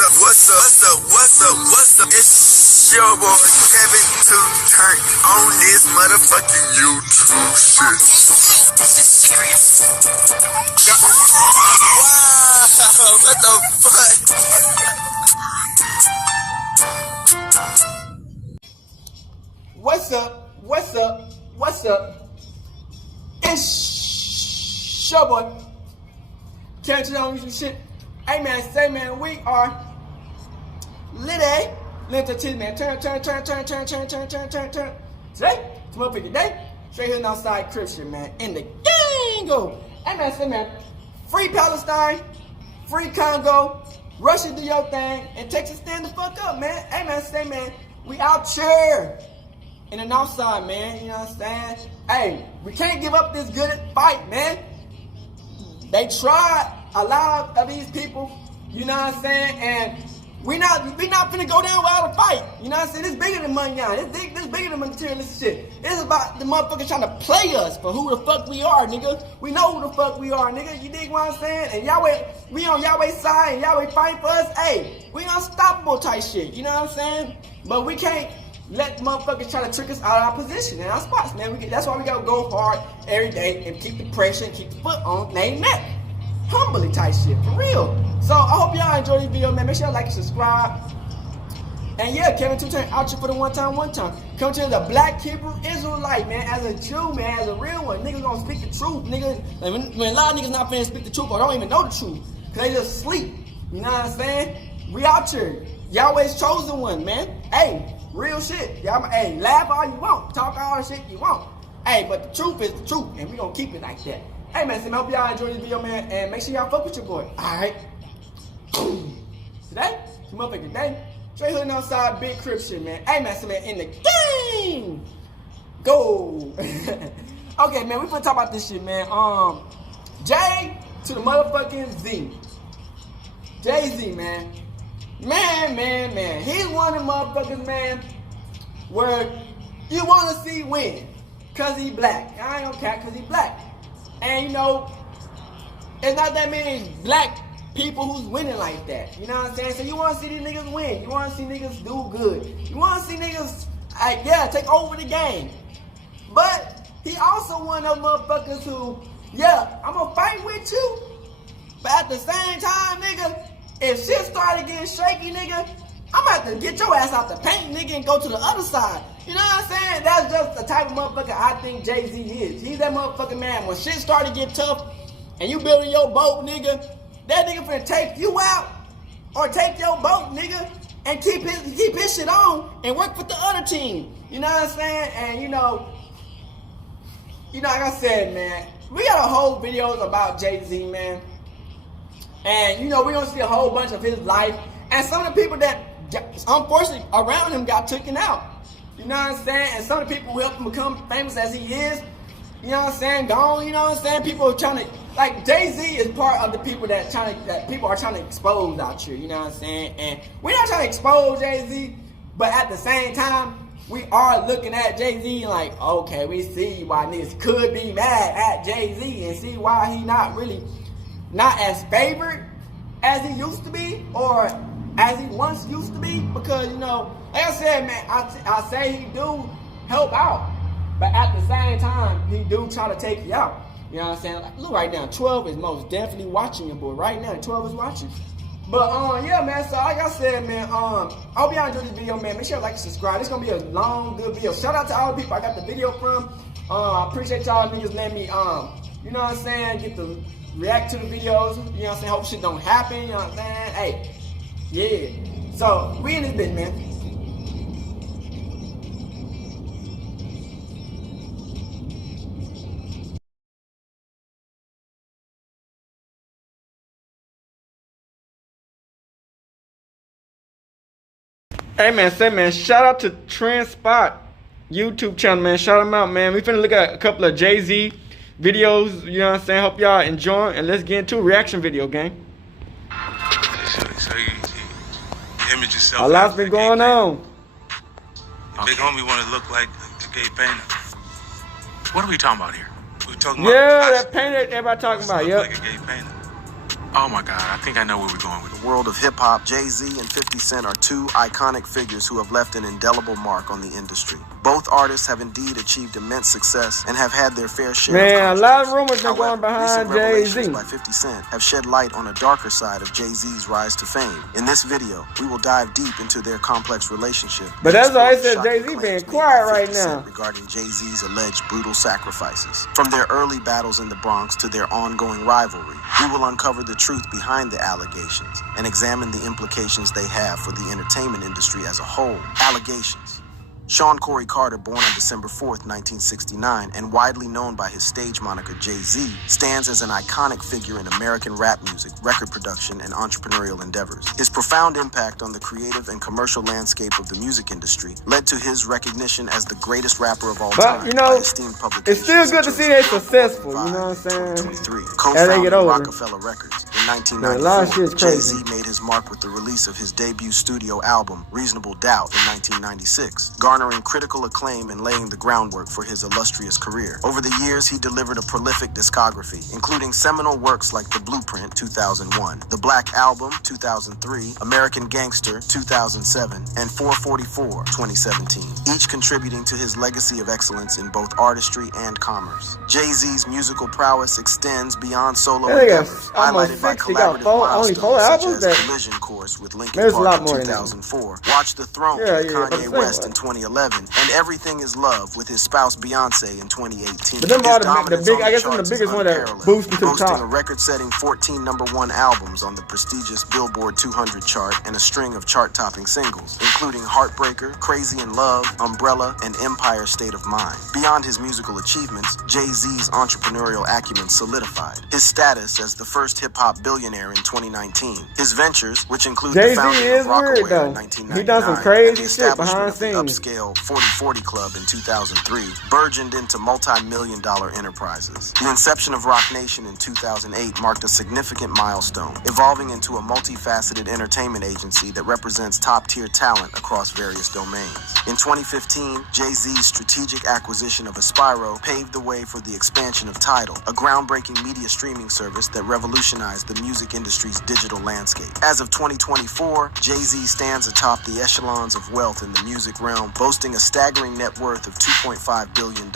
What's up? It's your boy Kevin to turn on this motherfucking YouTube shit. This is serious. Wow, what the fuck? What's up? It's your boy Kevin to on YouTube shit. Hey man, say man, we are Lit to cheese, man. Turn. Today, it's motherfucking day. Straight here outside Christian, man. In the gang go. Hey man, say man, free Palestine, free Congo, Russia do your thing, and Texas stand the fuck up, man. Hey man, say man, we out here in the north side, man. You know what I'm saying? Hey, we can't give up this good fight, man. They tried a lot of these people, you know what I'm saying, and we not finna go down without a fight. You know what I'm saying? It's bigger than money now. This bigger than materialistic shit. It's about the motherfuckers trying to play us for who the fuck we are, nigga. We know who the fuck we are, nigga. You dig what I'm saying? And Yahweh, we on Yahweh's side and Yahweh fighting for us. Hey, we unstoppable type shit. You know what I'm saying? But we can't let motherfuckers try to trick us out of our position and our spots, man. That's why we gotta go hard every day and keep the pressure and keep the foot on their neck. Humbly type shit, for real. So I hope y'all enjoy this video, man. Make sure y'all like and subscribe. And yeah, Kevin Two-Turn out here for the one time. Come to the Black Hebrew Israelite, man. As a Jew, man, as a real one. Niggas gonna speak the truth, nigga. And when a lot of niggas not finna speak the truth or don't even know the truth, cause they just sleep. You know what I'm saying? We out here. Yahweh's chosen one, man. Hey, real shit. Y'all, hey, laugh all you want. Talk all the shit you want. Hey, but the truth is the truth, and we gonna keep it like that. Hey man, so I hope y'all enjoy this video, man, and make sure y'all fuck with your boy. Alright. Today, it's motherfucking day. Straight hooding outside, big crib shit, man. Hey man, so man, in the game. Go. Okay, man, we finna talk about this shit, man. J to the motherfucking Z. Jay-Z, man. Man. He's one of the motherfuckers, man, where you wanna see win. Cause he black. I ain't gonna cap cause he black. And you know, it's not that many black people who's winning like that. You know what I'm saying? So you want to see these niggas win. You want to see niggas do good. You want to see niggas, take over the game. But he also one of those motherfuckers who, I'm going to fight with you. But at the same time, nigga, if shit started getting shaky, nigga, I'm about to get your ass out the paint, nigga, and go to the other side. You know what I'm saying? That's just the type of motherfucker I think Jay-Z is. He's that motherfucking man. When shit started to get tough and you building your boat, nigga, that nigga finna take you out or take your boat, nigga, and keep his shit on and work with the other team. You know what I'm saying? And you know, like I said, man, we got a whole videos about Jay-Z, man. And you know, we're gonna see a whole bunch of his life. And some of the people that unfortunately around him got taken out. You know what I'm saying? And some of the people who helped him become famous as he is, you know what I'm saying, gone, you know what I'm saying? People are trying to, like, Jay-Z is part of the people that people are trying to expose out here, you know what I'm saying? And we're not trying to expose Jay-Z, but at the same time, we are looking at Jay-Z like, okay, we see why niggas could be mad at Jay-Z and see why he not as favored as he used to be or as he once used to be, because, you know, like I said, man, I say he do help out, but at the same time, he do try to take you out. You know what I'm saying? Like, look right now, 12 is most definitely watching your boy. Right now, 12 is watching. But, yeah, man, so like I said, man, I hope y'all enjoyed this video, man. Make sure you like and subscribe. It's going to be a long, good video. Shout out to all the people I got the video from. I appreciate y'all niggas letting me, you know what I'm saying, get to react to the videos. You know what I'm saying? Hope shit don't happen. You know what I'm saying? Hey. Yeah. So, we in this bitch, man. Hey, man, say, man, shout out to Trend Spot YouTube channel, man. Shout them out, man. We finna look at a couple of Jay-Z videos. You know what I'm saying? Hope y'all enjoy. And let's get into a reaction video, gang. So you image yourself. A lot's been going on. Your big homie want to look like a gay painter. What are we talking about here? We're talking about that painter everybody talking about, like a gay painter. Oh my God, I think I know where we're going with it. The world of hip-hop, Jay-Z and 50 Cent are two iconic figures who have left an indelible mark on the industry. Both artists have indeed achieved immense success and have had their fair share Man, of a lot of rumors controversy. been going behind recent revelations Jay-Z. by 50 Cent have shed light on a darker side of Jay-Z's rise to fame. In this video, we will dive deep into their complex relationship. But that's why I explore said shocking Jay-Z claims being made by quiet 50 right Cent now. regarding Jay-Z's alleged brutal sacrifices. From their early battles in the Bronx to their ongoing rivalry, we will uncover the truth behind the allegations and examine the implications they have for the entertainment industry as a whole. Allegations. Sean Corey Carter, born on December 4th, 1969, and widely known by his stage moniker Jay-Z, stands as an iconic figure in American rap music, record production, and entrepreneurial endeavors. His profound impact on the creative and commercial landscape of the music industry led to his recognition as the greatest rapper of all time. But, you know, by esteemed publications it's still good to such see as they successful, you know what I'm saying? 2023. As they Co-founding get older. Rockefeller Records. In Man, a lot of 1994, shit's crazy. Jay-Z made his mark with the release of his debut studio album, Reasonable Doubt, in 1996, garnering critical acclaim and laying the groundwork for his illustrious career. Over the years, he delivered a prolific discography, including seminal works like The Blueprint, 2001, The Blacc Album, 2003, American Gangster, 2007, and 444, 2017, each contributing to his legacy of excellence in both artistry and commerce. Jay-Z's musical prowess extends beyond solo That nigga endeavors, almost highlighted by 60, got collaborative only 4 milestones such albums. as That Collision Course with Linkin there's a lot Park more in than that. 2004, Watch the Throne Yeah, with yeah, Kanye but the West same in 2011, and Everything Is Love with his spouse Beyonce in 2018. But them His are the dominance big, on I guess the them the charts is biggest one that unparalleled, boosted to the boasting a top. record-setting 14 #1 albums on the prestigious Billboard 200 chart and a string of chart-topping singles, including Heartbreaker, Crazy in Love, Umbrella, and Empire State of Mind. Beyond his musical achievements, Jay-Z's entrepreneurial acumen solidified his status as the first hip-hop billionaire in 2019. His ventures, which include the Jay-Z founding is of Rockaway weird, in though. 1999 He done some and the crazy shit establishment behind of the scenes. upscale 40/40 Club in 2003, burgeoned into multi-million-dollar enterprises. The inception of Roc Nation in 2008 marked a significant milestone, evolving into a multifaceted entertainment agency that represents top-tier talent across various domains. In 2015, Jay-Z's strategic acquisition of Aspiro paved the way for the expansion of Tidal, a groundbreaking media streaming service that revolutionized the music industry's digital landscape. As of 2024, Jay-Z stands atop the echelons of wealth in the music realm, boasting a staggering net worth of $2.5 billion,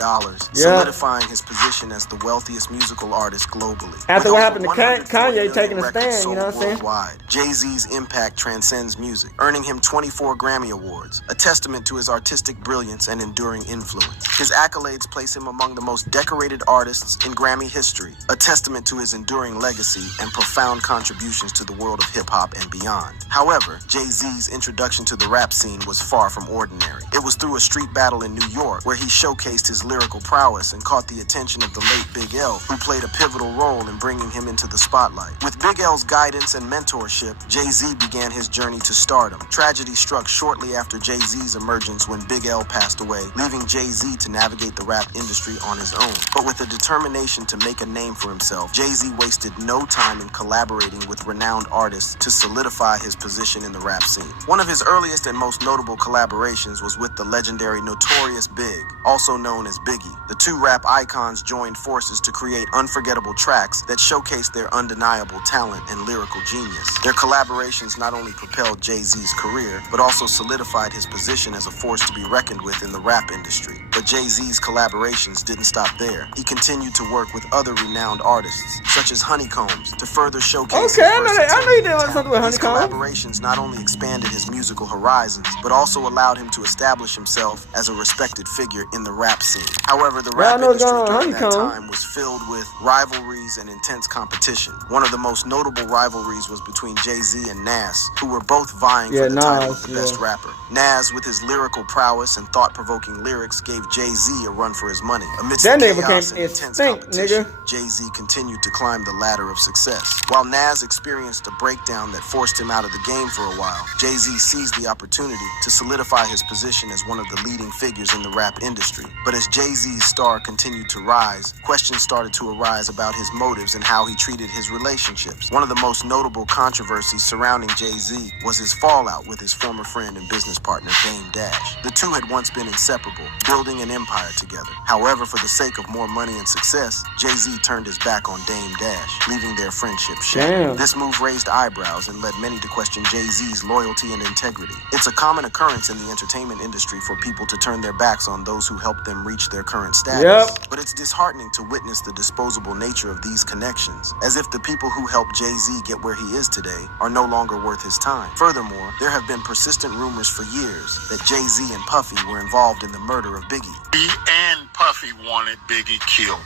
solidifying his position as the wealthiest musical artist globally. After With what over happened to 140 Kanye million taking a records stand, you sold know what I'm saying? worldwide, Jay-Z's impact transcends music, earning him 24 Grammy Awards, a testament to his artistic brilliance and enduring influence. His accolades place him among the most decorated artists in Grammy history, a testament to his enduring legacy and profound contributions to the world of hip-hop and beyond. However, Jay-Z's introduction to the rap scene was far from ordinary. It was through a street battle in New York where he showcased his lyrical prowess and caught the attention of the late Big L, who played a pivotal role in bringing him into the spotlight. With Big L's guidance and mentorship, Jay-Z began his journey to stardom. Tragedy struck shortly after Jay-Z's emergence when Big L passed away, leaving Jay-Z to navigate the rap industry on his own. But with a determination to make a name for himself, Jay-Z wasted no time in collaborating with renowned artists to solidify his position in the rap scene. One of his earliest and most notable collaborations was with the legendary Notorious Big, also known as Biggie. The two rap icons joined forces to create unforgettable tracks that showcased their undeniable talent and lyrical genius. Their collaborations not only propelled Jay-Z's career, but also solidified his position as a force to be reckoned with in the rap industry. But Jay-Z's collaborations didn't stop there. He continued to work with other renowned artists, such as Honeycombs, to further showcase Okay, his I know versatility you did and something talent. with These Honeycombs. collaborations not only expanded his musical horizons, but also allowed him to establish himself as a respected figure in the rap scene. However, the rap know what's industry going on, during that Honeycomb. time was filled with rivalries and intense competition. One of the most notable rivalries was between Jay-Z and Nas, who were both vying for the title of the best rapper. Nas, with his lyrical prowess and thought-provoking lyrics, gave Jay-Z a run for his money. Amidst That the nigga chaos became and intense extinct, competition, nigga. Jay-Z continued to climb the ladder of success. While Nas experienced a breakdown that forced him out of the game for a while, Jay-Z seized the opportunity to solidify his position as one of the leading figures in the rap industry. But as Jay-Z's star continued to rise, questions started to arise about his motives and how he treated his relationships. One of the most notable controversies surrounding Jay-Z was his fallout with his former friend and business partner, Dame Dash. The two had once been inseparable, building an empire together. However, for the sake of more money and success, Jay-Z turned his back on Dame Dash, leaving their friendship relationship shattered. This move raised eyebrows and led many to question Jay-Z's loyalty and integrity. It's a common occurrence in the entertainment industry for people to turn their backs on those who helped them reach their current status. But it's disheartening to witness the disposable nature of these connections, as if the people who helped Jay-Z get where he is today are no longer worth his time. Furthermore, there have been persistent rumors for years that Jay-Z and Puffy were involved in the murder of Biggie. He and Puffy wanted Biggie killed.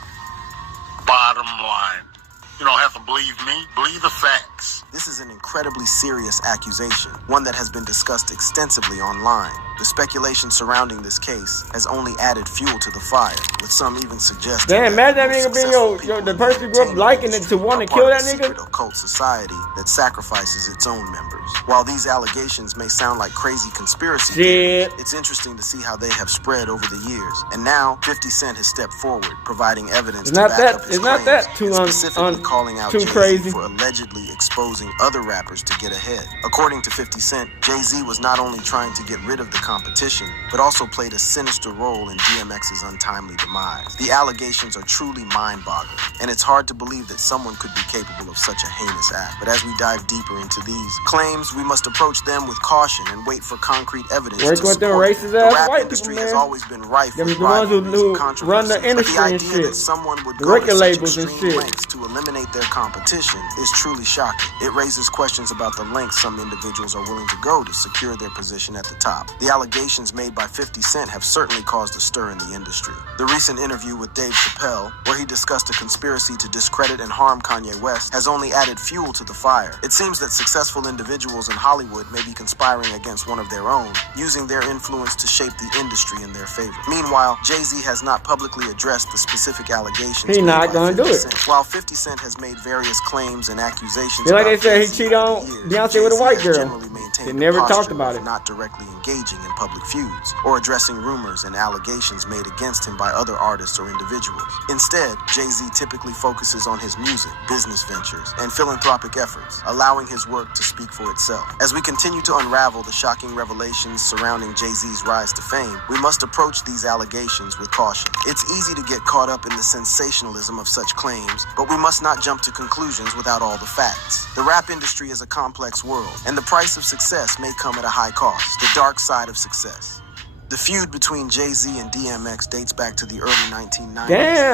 Bottom line. You don't have to believe me. Believe the facts. This is an incredibly serious accusation, one that has been discussed extensively online. The speculation surrounding this case has only added fuel to the fire, with some even suggesting damn, imagine that nigga being the person who grew up liking it to want to kill that nigga. A cult society that sacrifices its own members. While these allegations may sound like crazy conspiracy theories, it's interesting to see how they have spread over the years. And now 50 Cent has stepped forward, providing evidence to back up his claims, specifically calling out Jay-Z for allegedly exposing other rappers to get ahead. According to 50 Cent, Jay-Z was not only trying to get rid of the competition, but also played a sinister role in DMX's untimely demise. The allegations are truly mind-boggling, and it's hard to believe that someone could be capable of such a heinous act. But as we dive deeper into these claims, we must approach them with caution and wait for concrete evidence to support them. The rap industry has always been rife with rivalries and controversies, but the idea that someone would go to such extreme lengths to eliminate their competition is truly shocking. It raises questions about the lengths some individuals are willing to go to secure their position at the top. The allegations made by 50 Cent have certainly caused a stir in the industry. The recent interview with Dave Chappelle, where he discussed a conspiracy to discredit and harm Kanye West, has only added fuel to the fire. It seems that successful individuals in Hollywood may be conspiring against one of their own, using their influence to shape the industry in their favor. Meanwhile, Jay-Z has not publicly addressed the specific allegations. He's not gonna do it. While 50 Cent has made various claims and accusations, like they said, he cheated on Beyonce with a white girl. They never talked about it. Not directly engaging in public feuds or addressing rumors and allegations made against him by other artists or individuals. Instead, Jay-Z typically focuses on his music, business ventures, and philanthropic efforts, allowing his work to speak for itself. As we continue to unravel the shocking revelations surrounding Jay-Z's rise to fame, we must approach these allegations with caution. It's easy to get caught up in the sensationalism of such claims, but we must not jump to conclusions without all the facts. The rap industry is a complex world, and the price of success may come at a high cost. The dark side of success. The feud between Jay-Z and DMX dates back to the early 1990s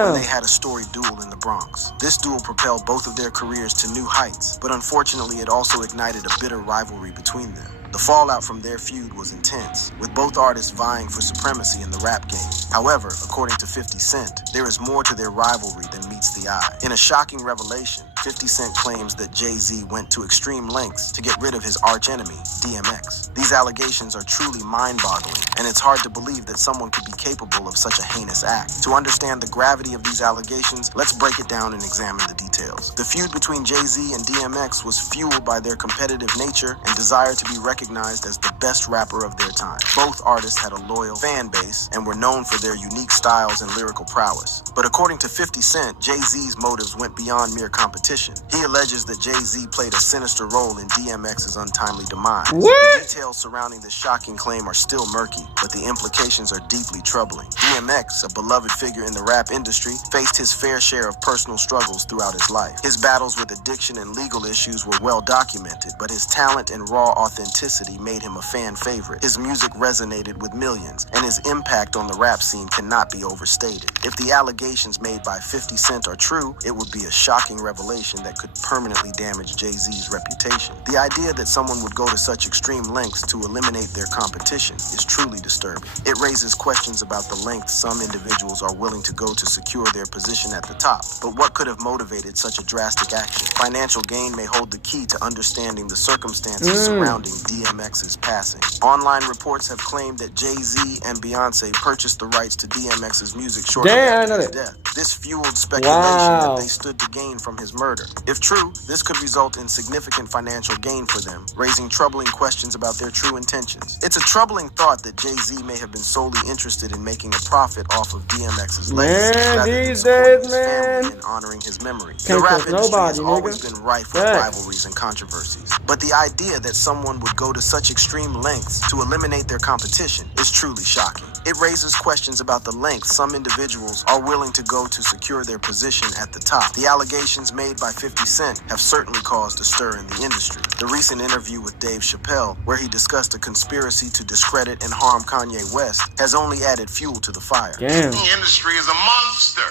when they had a storied duel in the Bronx. This duel propelled both of their careers to new heights, but unfortunately it also ignited a bitter rivalry between them. The fallout from their feud was intense, with both artists vying for supremacy in the rap game. However, according to 50 Cent, there is more to their rivalry than meets the eye. In a shocking revelation, 50 Cent claims that Jay-Z went to extreme lengths to get rid of his archenemy, DMX. These allegations are truly mind-boggling, and it's hard to believe that someone could be capable of such a heinous act. To understand the gravity of these allegations, let's break it down and examine the details. The feud between Jay-Z and DMX was fueled by their competitive nature and desire to be recognized as the best rapper of their time. Both artists had a loyal fan base and were known for their unique styles and lyrical prowess. But according to 50 Cent, Jay-Z's motives went beyond mere competition. He alleges that Jay-Z played a sinister role in DMX's untimely demise. The details surrounding this shocking claim are still murky, but the implications are deeply troubling. DMX, a beloved figure in the rap industry, faced his fair share of personal struggles throughout his life. His battles with addiction and legal issues were well documented, but his talent and raw authenticity made him a fan favorite. His music resonated with millions, and his impact on the rap scene cannot be overstated. If the allegations made by 50 Cent are true, it would be a shocking revelation that could permanently damage Jay-Z's reputation. The idea that someone would go to such extreme lengths to eliminate their competition is truly disturbing. It raises questions about the lengths some individuals are willing to go to secure their position at the top. But what could have motivated such a drastic action? Financial gain may hold the key to understanding the circumstances surrounding DMX's passing. Online reports have claimed that Jay-Z and Beyonce purchased the rights to DMX's music shortly after his death. This fueled speculation that they stood to gain from his murder. If true, this could result in significant financial gain for them, raising troubling questions about their true intentions. It's a troubling thought that Jay-Z may have been solely interested in making a profit off of DMX's legacy rather than supporting his family and honoring his memory. The rap industry has always been rife with rivalries and controversies, but the idea that someone would go to such extreme lengths to eliminate their competition is truly shocking. It raises questions about the length some individuals are willing to go to secure their position at the top. The allegations made by 50 Cent have certainly caused a stir in the industry. The recent interview with Dave Chappelle, where he discussed a conspiracy to discredit and harm Kanye West, has only added fuel to the fire. Damn. The industry is a monster.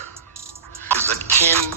Is akin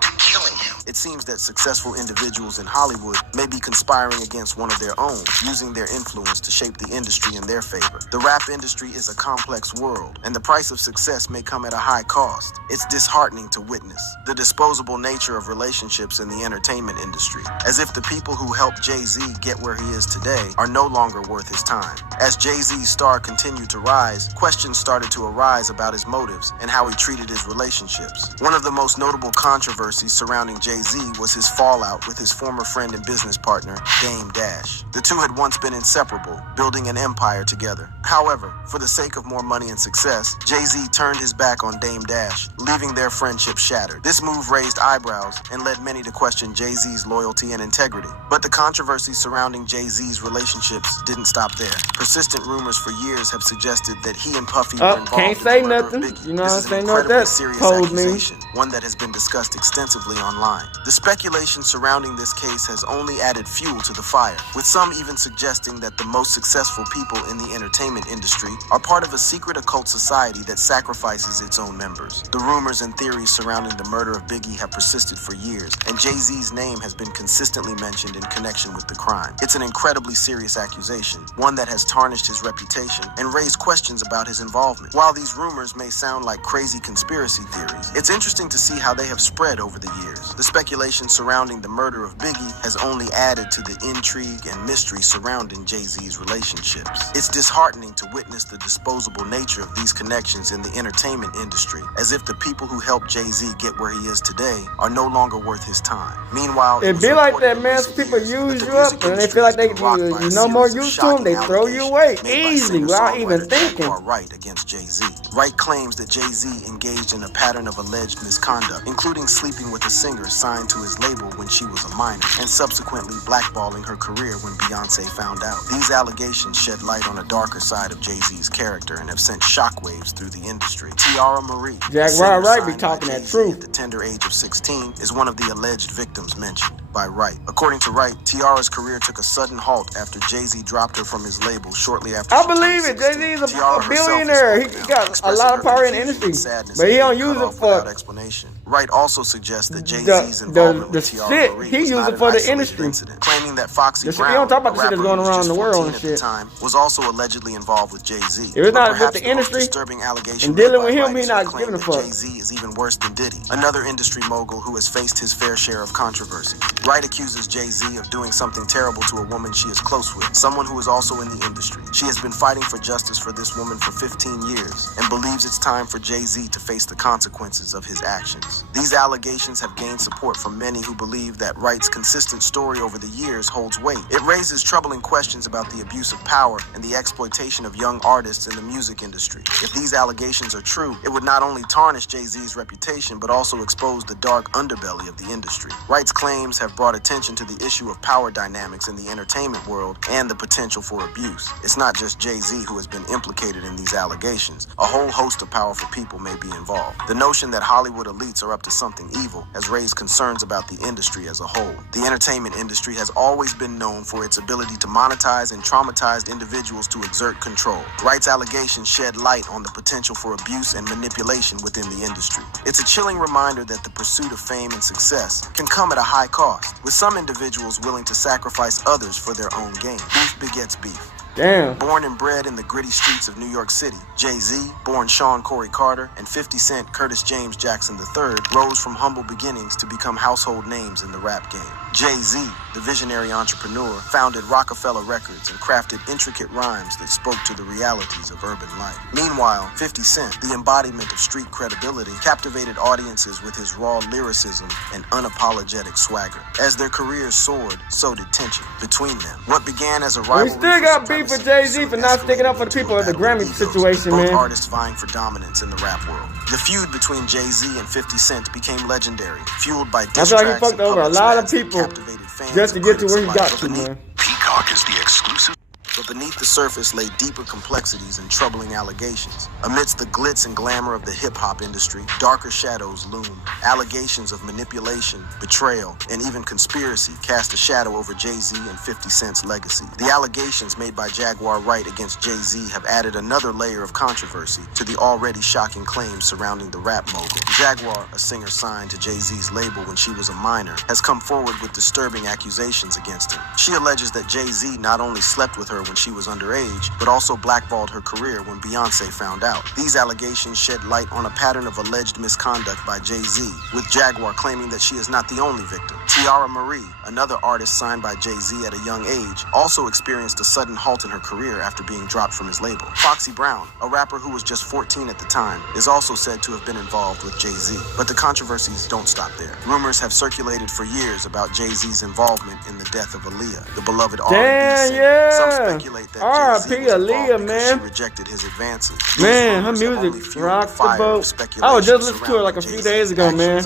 to killing him. It seems that successful individuals in Hollywood may be conspiring against one of their own, using their influence to shape the industry in their favor. The rap industry is a complex world, and the price of success may come at a high cost. It's disheartening to witness the disposable nature of relationships in the entertainment industry, as if the people who helped Jay-Z get where he is today are no longer worth his time. As Jay-Z's star continued to rise, questions started to arise about his motives and how he treated his relationships. One of the most notable controversies surrounding Jay-Z was his fallout with his former friend and business partner, Dame Dash. The two had once been inseparable, building an empire together. However, for the sake of more money and success, Jay-Z turned his back on Dame Dash, leaving their friendship shattered. This move raised eyebrows and led many to question Jay-Z's loyalty and integrity. But the controversy surrounding Jay-Z's relationships didn't stop there. Persistent rumors for years have suggested that he and Puffy were involved can't in say the murder nothing. of Biggie. You know This what is I'm an saying? Know what incredibly that serious told me. accusation, one that has been discussed extensively online. The speculation surrounding this case has only added fuel to the fire, with some even suggesting that the most successful people in the entertainment industry are part of a secret occult society that sacrifices its own members. The rumors and theories surrounding the murder of Biggie have persisted for years, and Jay-Z's name has been consistently mentioned in connection with the crime. It's an incredibly serious accusation, one that has tarnished his reputation and raised questions about his involvement. While these rumors may sound like crazy conspiracy theories, it's interesting to see how they have spread over the years. The speculation surrounding the murder of Biggie has only added to the intrigue and mystery surrounding Jay-Z's relationships. It's disheartening to witness the disposable nature of these connections in the entertainment industry, as if the people who helped Jay-Z get where he is today are no longer worth his time. Meanwhile, It be like that, man. Some people use you up, and they feel like they you no more use to them, they throw you away easily without even thinking. Wright against Jay-Z. Wright claims that Jay-Z engaged in a pattern of alleged misconduct, including sleeping with a singer signed to his label when she was a minor, and subsequently blackballing her career when Beyonce found out. These allegations shed light on a darker side of Jay-Z's character and have sent shockwaves through the industry. Tiara Marie, Jack Wright be talking that truth. At the tender age of 16, is one of the alleged victims mentioned by Wright. According to Wright, Tiara's career took a sudden halt after Jay-Z dropped her from his label shortly after. I believe it. Jay-Z is a billionaire. He got a lot of power in the industry, but he don't use it for explanation. Wright also suggests that Jay-Z's involvement with Tiara Marie he used it for the industry, claiming that Foxy Brown, we don't talk about the shit that's going around in the world and at shit. the time, was also allegedly involved with Jay-Z. If it's not with Perhaps the industry disturbing allegation and dealing made with by him, Wright he not is to giving a claim that fuck. Jay-Z is even worse than Diddy, another industry mogul who has faced his fair share of controversy. Wright accuses Jay-Z of doing something terrible to a woman she is close with, someone who is also in the industry. She has been fighting for justice for this woman for 15 years and believes it's time for Jay-Z to face the consequences of his actions. These allegations have gained support from many who believe that Wright's consistent story over the years holds weight. It raises troubling questions about the abuse of power and the exploitation of young artists in the music industry. If these allegations are true, it would not only tarnish Jay-Z's reputation, but also expose the dark underbelly of the industry. Wright's claims have brought attention to the issue of power dynamics in the entertainment world and the potential for abuse. It's not just Jay-Z who has been implicated in these allegations. A whole host of powerful people may be involved. The notion that Hollywood elites are up to something evil has raised concerns about the industry as a whole. The entertainment industry has always been known for its ability to monetize and traumatize individuals to exert control. Wright's allegations shed light on the potential for abuse and manipulation within the industry. It's a chilling reminder that the pursuit of fame and success can come at a high cost, with some individuals willing to sacrifice others for their own gain. Beef begets beef. Damn. Born and bred in the gritty streets of New York City, Jay-Z, born Sean Corey Carter, and 50 Cent Curtis James Jackson III, rose from humble beginnings to become household names in the rap game. Jay-Z, the visionary entrepreneur, founded Rockefeller Records and crafted intricate rhymes that spoke to the realities of urban life. Meanwhile, 50 Cent, the embodiment of street credibility, captivated audiences with his raw lyricism and unapologetic swagger. As their careers soared, so did tension between them. What began as a rivalry, we still got beef with Jay-Z for not sticking up for the people of the Grammy situation, both man. artists vying for dominance in the rap world. The feud between Jay-Z and 50 Cent became legendary, fueled by diss That's why he tracks fucked and over a public lot of spats that people captivated fans just to and get to critics where he alike. got to, man. Peacock is the exclusive But beneath the surface lay deeper complexities and troubling allegations. Amidst the glitz and glamour of the hip-hop industry, darker shadows loom. Allegations of manipulation, betrayal, and even conspiracy cast a shadow over Jay-Z and 50 Cent's legacy. The allegations made by Jaguar Wright against Jay-Z have added another layer of controversy to the already shocking claims surrounding the rap mogul. Jaguar, a singer signed to Jay-Z's label when she was a minor, has come forward with disturbing accusations against him. She alleges that Jay-Z not only slept with her when she was underage, but also blackballed her career when Beyonce found out. These allegations shed light on a pattern of alleged misconduct by Jay-Z, with Jaguar claiming that she is not the only victim. Tiara Marie, another artist signed by Jay-Z at a young age, also experienced a sudden halt in her career after being dropped from his label. Foxy Brown, a rapper who was just 14 at the time, is also said to have been involved with Jay-Z. But the controversies don't stop there. Rumors have circulated for years about Jay-Z's involvement in the death of Aaliyah, the beloved R&B singer. Some speculate that Jay-Z was involved because she rejected his advances. Man, her music rocked the boat. I was just listening to her like a few days ago, man.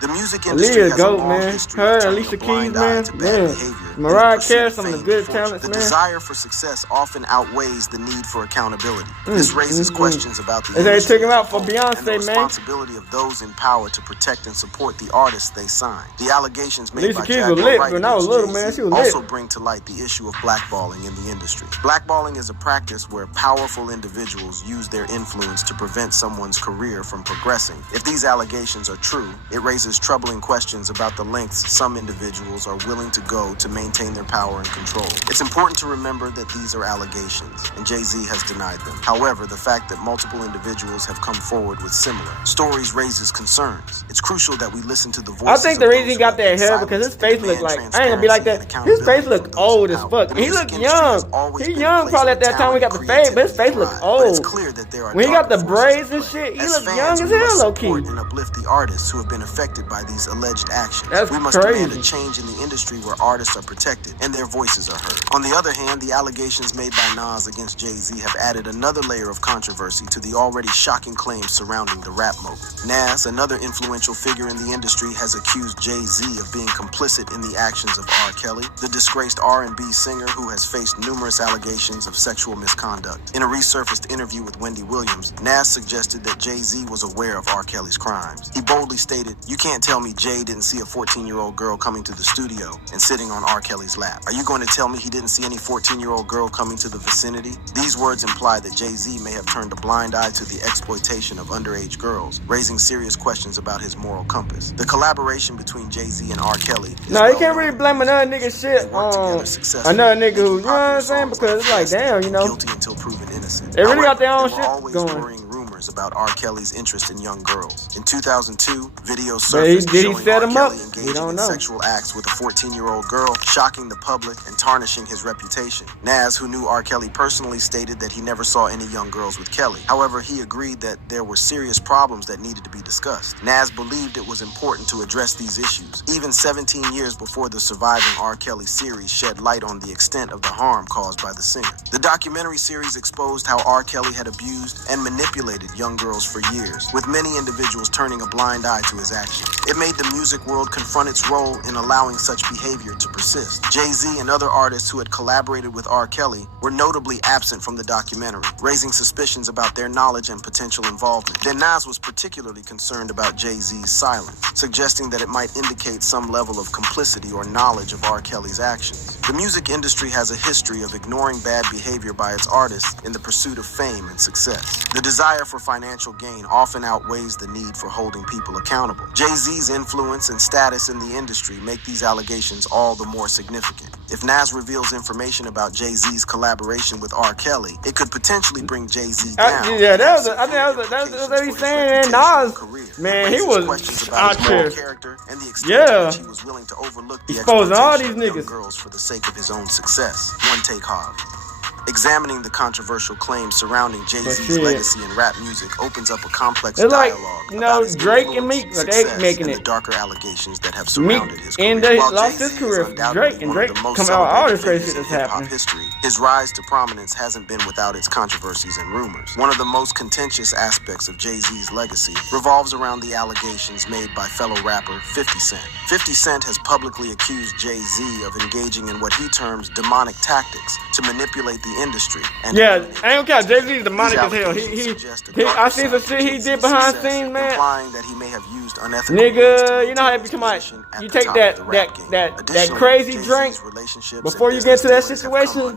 The music industry has a long history of turning a blind eye to bad behavior. Mariah Carey, some of the good talents, The man. desire for success often outweighs the need for accountability. This raises questions about the They industry took him as a out for whole Beyonce, and the man. responsibility of those in power to protect and support the artists they sign. The allegations made Alicia by Keys Jaguar was lit Wright when I was against little, Jay-Z man. She was also lit. bring to light the issue of blackballing in the industry. Blackballing is a practice where powerful individuals use their influence to prevent someone's career from progressing. If these allegations are true, it raises troubling questions about the lengths some individuals are willing to go to maintain their power and control. It's important to remember that these are allegations, and Jay-Z has denied them. However, the fact that multiple individuals have come forward with similar stories raises concerns. It's crucial that we listen to the voices I think the of reason those he got who have that hair been because his silenced face and look demand like, I ain't gonna be like transparency that. and His face accountability look from those old in as power. fuck. The He music look industry has young. always He been a young place probably where at that time we got the talent, fade, but his face look creativity thrive. But it's old. clear that there are When he got the darker forces braids at and play. shit, he As look fans, young as we hell, must low key. support and uplift the artists who have been affected by these alleged actions. That's We must demand a crazy. change in the industry where artists are protected and their voices are heard. On the other hand, the allegations made by Nas against Jay-Z have added another layer of controversy to the already shocking claims surrounding the rap mogul. Nas, another influential figure in the industry, has accused Jay-Z of being complicit in the actions of R. Kelly, the disgraced R&B singer who has faced numerous allegations of sexual misconduct. In a resurfaced interview with Wendy Williams, Nas suggested that Jay-Z was aware of R. Kelly's crimes. He boldly stated, "You can't tell me Jay didn't see a 14-year-old girl coming to the studio and sitting on R. Kelly's lap. Are you going to tell me he didn't see any 14-year-old girl coming to the vicinity?" These words imply that Jay-Z may have turned a blind eye to the exploitation of underage girls, raising serious questions about his moral compass. The collaboration between Jay-Z and R. Kelly is No, you well can't really known. blame another nigga shit They work on together successfully, another nigga who, you making know what I'm popular saying? songs Because it's like, Arrested damn, you and know. Guilty until proven innocent. They really got their own there were shit always going. worrying rumors about R. Kelly's interest in young girls. In 2002, videos But he- surfaced did he showing set R. him up? Kelly We engaging don't in know. sexual acts with a 14-year-old girl, shocking the public and tarnishing his reputation. Nas, who knew R. Kelly personally, stated that he never saw any young girls with Kelly. However, he agreed that there were serious problems that needed to be discussed. Nas believed it was important to address these issues, even 17 years before the surviving R. Kelly series shed light on the extent of the harm caused by the singer. The documentary series exposed how R. Kelly had abused and manipulated young girls for years, with many individuals turning a blind eye to his actions. It made the music world confront its role in allowing such behavior to persist. Jay-Z and other artists who had collaborated with R. Kelly were notably absent from the documentary, raising suspicions about their knowledge and potential involvement. Then Nas was particularly concerned about Jay-Z's silence, suggesting that it might indicate some level of complicity or knowledge of R. Kelly's actions. The music industry has a history of ignoring bad behavior by its artists in the pursuit of fame and success. The desire for financial gain often outweighs the need for holding people accountable. Jay-Z's influence and status in the industry make these allegations all the more significant. If Nas reveals information about Jay-Z's collaboration with R. Kelly, it could potentially bring Jay-Z down. Yeah, that's what he's saying. Nas, man, he was out here. Character and the extent to which he was willing to overlook the Exposing all exploitation these of young niggas. girls for the sake of his own success. One take, Hov. Examining the controversial claims surrounding Jay-Z's shit. legacy in rap music opens up a complex It's like, dialogue you know, about his Drake and influence, Meek, like they success, making and it. the darker allegations that have Meek surrounded his career. ended, While lost Jay-Z his career is for undoubtedly Drake, and one Drake of the most coming out with all celebrated this crazy figures shit in that's hip-hop happening. history, his rise to prominence hasn't been without its controversies and rumors. One of the most contentious aspects of Jay-Z's legacy revolves around the allegations made by fellow rapper 50 Cent. 50 Cent has publicly accused Jay-Z of engaging in what he terms demonic tactics to manipulate the industry. And Yeah, I ain't gonna count. Jay-Z's demonic as hell. I seen some shit he did behind the scenes, man. Implying that he may have used unethical Nigga, you know how you come out, you take that crazy drink before you get to that situation.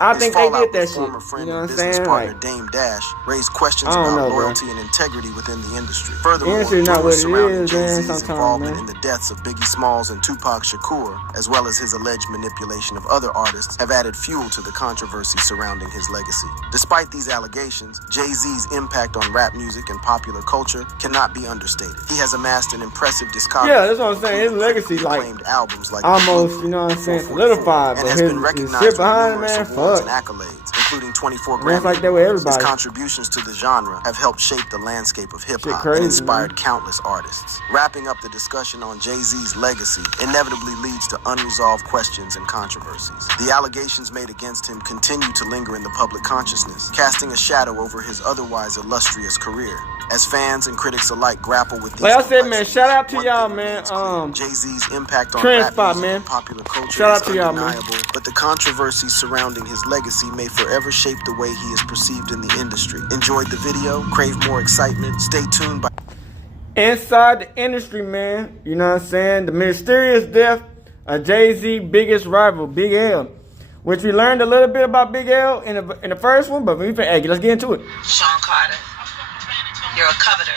I think they did that shit. You know what I'm saying? Like, Dame Dash raised questions I don't about know, bro. loyalty and integrity within the industry. Furthermore, Industry not what rumors it surrounding is, man, Jay-Z's sometimes, involvement man. in the deaths of Biggie Smalls and Tupac Shakur, as well as his alleged manipulation of other artists, have added fuel to the controversy surrounding his legacy. Despite these allegations, Jay-Z's impact on rap music and popular culture cannot be understated. He has amassed an impressive discography. Yeah, that's what I'm saying. His legacy, like, acclaimed albums like almost, you know what I'm saying, solidified. and But has his been recognized shit with behind it, numerous man, awards fuck. and accolades, including 24 Man, it's Grammy like that with Awards. His everybody. contributions to the genre have helped shape the landscape of hip-hop crazy, and inspired man. countless artists. Wrapping up the discussion on Jay-Z's legacy inevitably leads to unresolved questions and controversies. The allegations made against him continue to linger in the public consciousness, casting a shadow over his otherwise illustrious career. As fans and critics alike grapple with these Like I said, man, complexities, shout out to one y'all, thing man. remains clear. Jay-Z's impact on Trend rap spot, music man. and popular culture Shout out is to y'all, man. undeniable, but the controversies surrounding his legacy may forever shape the way he is perceived in the industry. Enjoyed the video? Crave more excitement? Stay tuned by Inside the industry, man, you know what I'm saying? The mysterious death of Jay-Z's biggest rival, Big L. Which we learned a little bit about Big L in the first one, but let's get into it. Sean Carter, you're a coveter.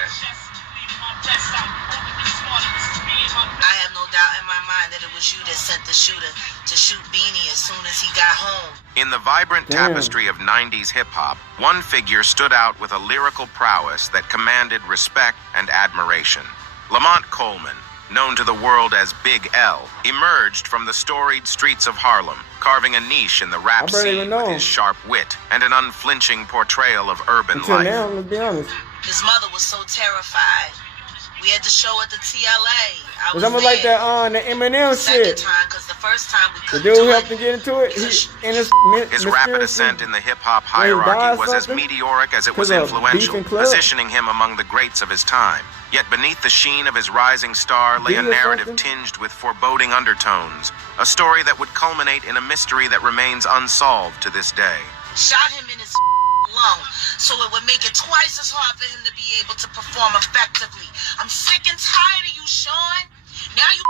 I have no doubt in my mind that it was you that sent the shooter to shoot Beanie as soon as he got home. In the vibrant Damn. tapestry of 90s hip-hop, one figure stood out with a lyrical prowess that commanded respect and admiration. Lamont Coleman, known to the world as Big L, emerged from the storied streets of Harlem, carving a niche in the rap I barely scene even know with him. his sharp wit and an unflinching portrayal of urban Until life. now, let's be honest. His mother was so terrified. We had the show at the TLA. I It's was almost like there. that Eminem Second shit. time, because the first time we The couldn't dude do who helped it. him get into it, His rapid ascent in the hip-hop When he died hierarchy or was as something? meteoric as it was 'Cause of influential, Beef and Club? positioning him among the greats of his time. Yet beneath the sheen of his rising star lay a Beef or narrative something? tinged with foreboding undertones, a story that would culminate in a mystery that remains unsolved to this day. Shot him in his lung, so it would make it twice as hard for him to be able to perform effectively. I'm sick and tired of you, Sean. Now you.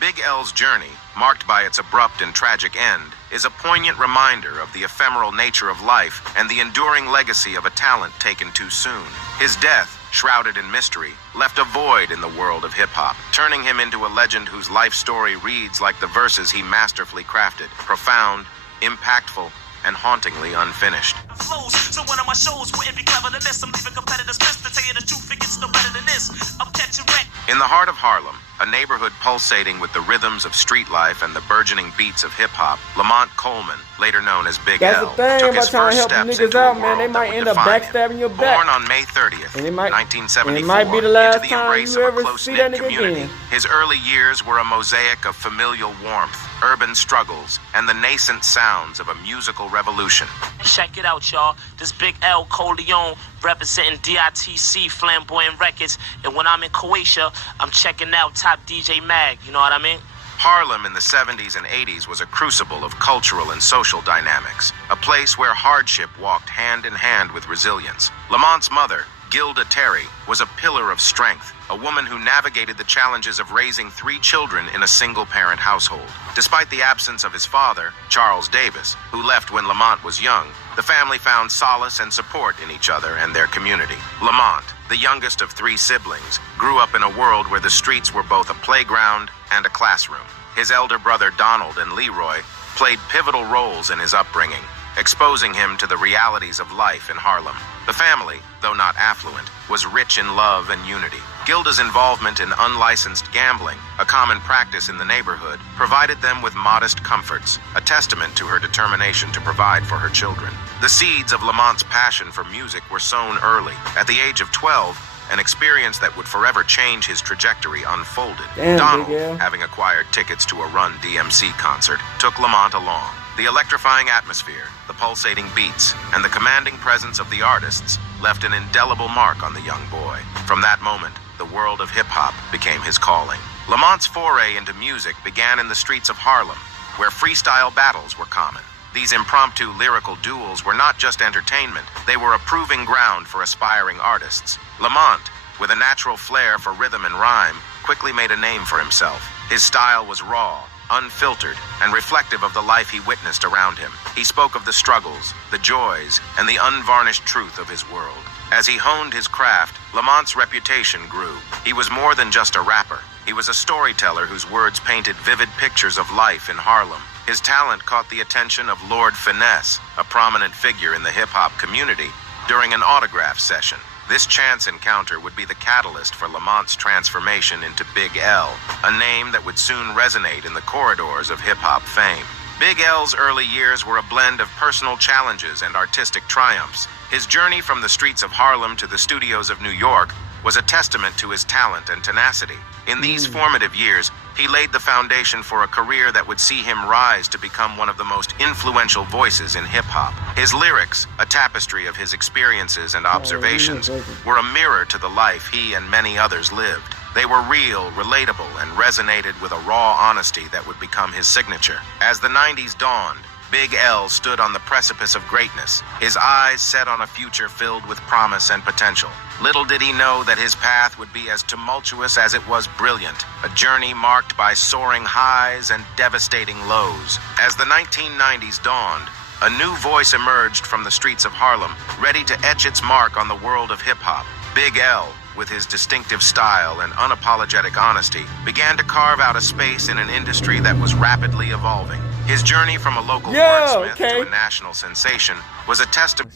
Big L's journey, marked by its abrupt and tragic end, is a poignant reminder of the ephemeral nature of life and the enduring legacy of a talent taken too soon. His death, shrouded in mystery, left a void in the world of hip-hop, turning him into a legend whose life story reads like the verses he masterfully crafted, profound, impactful, and hauntingly unfinished. So one of my shows wouldn't be clever than this. I'm leaving competitors pissed. To tell you the truth, it gets no better than this. I'm catching wreck. In the heart of Harlem, a neighborhood pulsating with the rhythms of street life and the burgeoning beats of hip-hop, Lamont Coleman, later known as Big That's L, the thing took about his trying to first help steps niggas into out, a man. world They that might would end up define him. backstabbing your back. Born on May 30th, And it might 1974, be the last into the time embrace you of ever a see that close-knit nigga community, again. his early years were a mosaic of familial warmth, urban struggles, and the nascent sounds of a musical revolution. Check it out, y'all. This Big L Coleon representing DITC Flamboyant Records. And when I'm in Croatia, I'm checking out Top DJ Mag. You know what I mean? Harlem in the 70s and 80s was a crucible of cultural and social dynamics, a place where hardship walked hand in hand with resilience. Lamont's mother, Gilda Terry, was a pillar of strength, a woman who navigated the challenges of raising 3 children in a single-parent household. Despite the absence of his father, Charles Davis, who left when Lamont was young, the family found solace and support in each other and their community. Lamont, the youngest of 3 siblings, grew up in a world where the streets were both a playground and a classroom. His elder brother Donald and Leroy played pivotal roles in his upbringing, exposing him to the realities of life in Harlem. The family, though not affluent, was rich in love and unity, Gilda's involvement in unlicensed gambling, a common practice in the neighborhood, provided them with modest comforts, a testament to her determination to provide for her children. The seeds of Lamont's passion for music were sown early. At the age of 12, an experience that would forever change his trajectory unfolded. Damn, Donald, having acquired tickets to a Run DMC concert, took Lamont along. The electrifying atmosphere, the pulsating beats, and the commanding presence of the artists left an indelible mark on the young boy. From that moment, the world of hip-hop became his calling. Lamont's foray into music began in the streets of Harlem, where freestyle battles were common. These impromptu lyrical duels were not just entertainment, they were a proving ground for aspiring artists. Lamont, with a natural flair for rhythm and rhyme, quickly made a name for himself. His style was raw, unfiltered, and reflective of the life he witnessed around him. He spoke of the struggles, the joys, and the unvarnished truth of his world. As he honed his craft, Lamont's reputation grew. He was more than just a rapper. He was a storyteller whose words painted vivid pictures of life in Harlem. His talent caught the attention of Lord Finesse, a prominent figure in the hip-hop community, during an autograph session. This chance encounter would be the catalyst for Lamont's transformation into Big L, a name that would soon resonate in the corridors of hip-hop fame. Big L's early years were a blend of personal challenges and artistic triumphs. His journey from the streets of Harlem to the studios of New York was a testament to his talent and tenacity. In these formative years, he laid the foundation for a career that would see him rise to become one of the most influential voices in hip-hop. His lyrics, a tapestry of his experiences and observations, were a mirror to the life he and many others lived. They were real, relatable, and resonated with a raw honesty that would become his signature. As the 90s dawned, Big L stood on the precipice of greatness, his eyes set on a future filled with promise and potential. Little did he know that his path would be as tumultuous as it was brilliant, a journey marked by soaring highs and devastating lows. As the 1990s dawned, a new voice emerged from the streets of Harlem, ready to etch its mark on the world of hip-hop. Big L, with his distinctive style and unapologetic honesty, began to carve out a space in an industry that was rapidly evolving. His journey from a local wordsmith to a national sensation was a testament.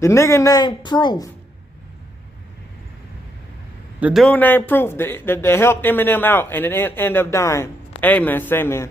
The nigga named Proof. The dude named Proof that helped Eminem out and it ended up dying. Amen, say man.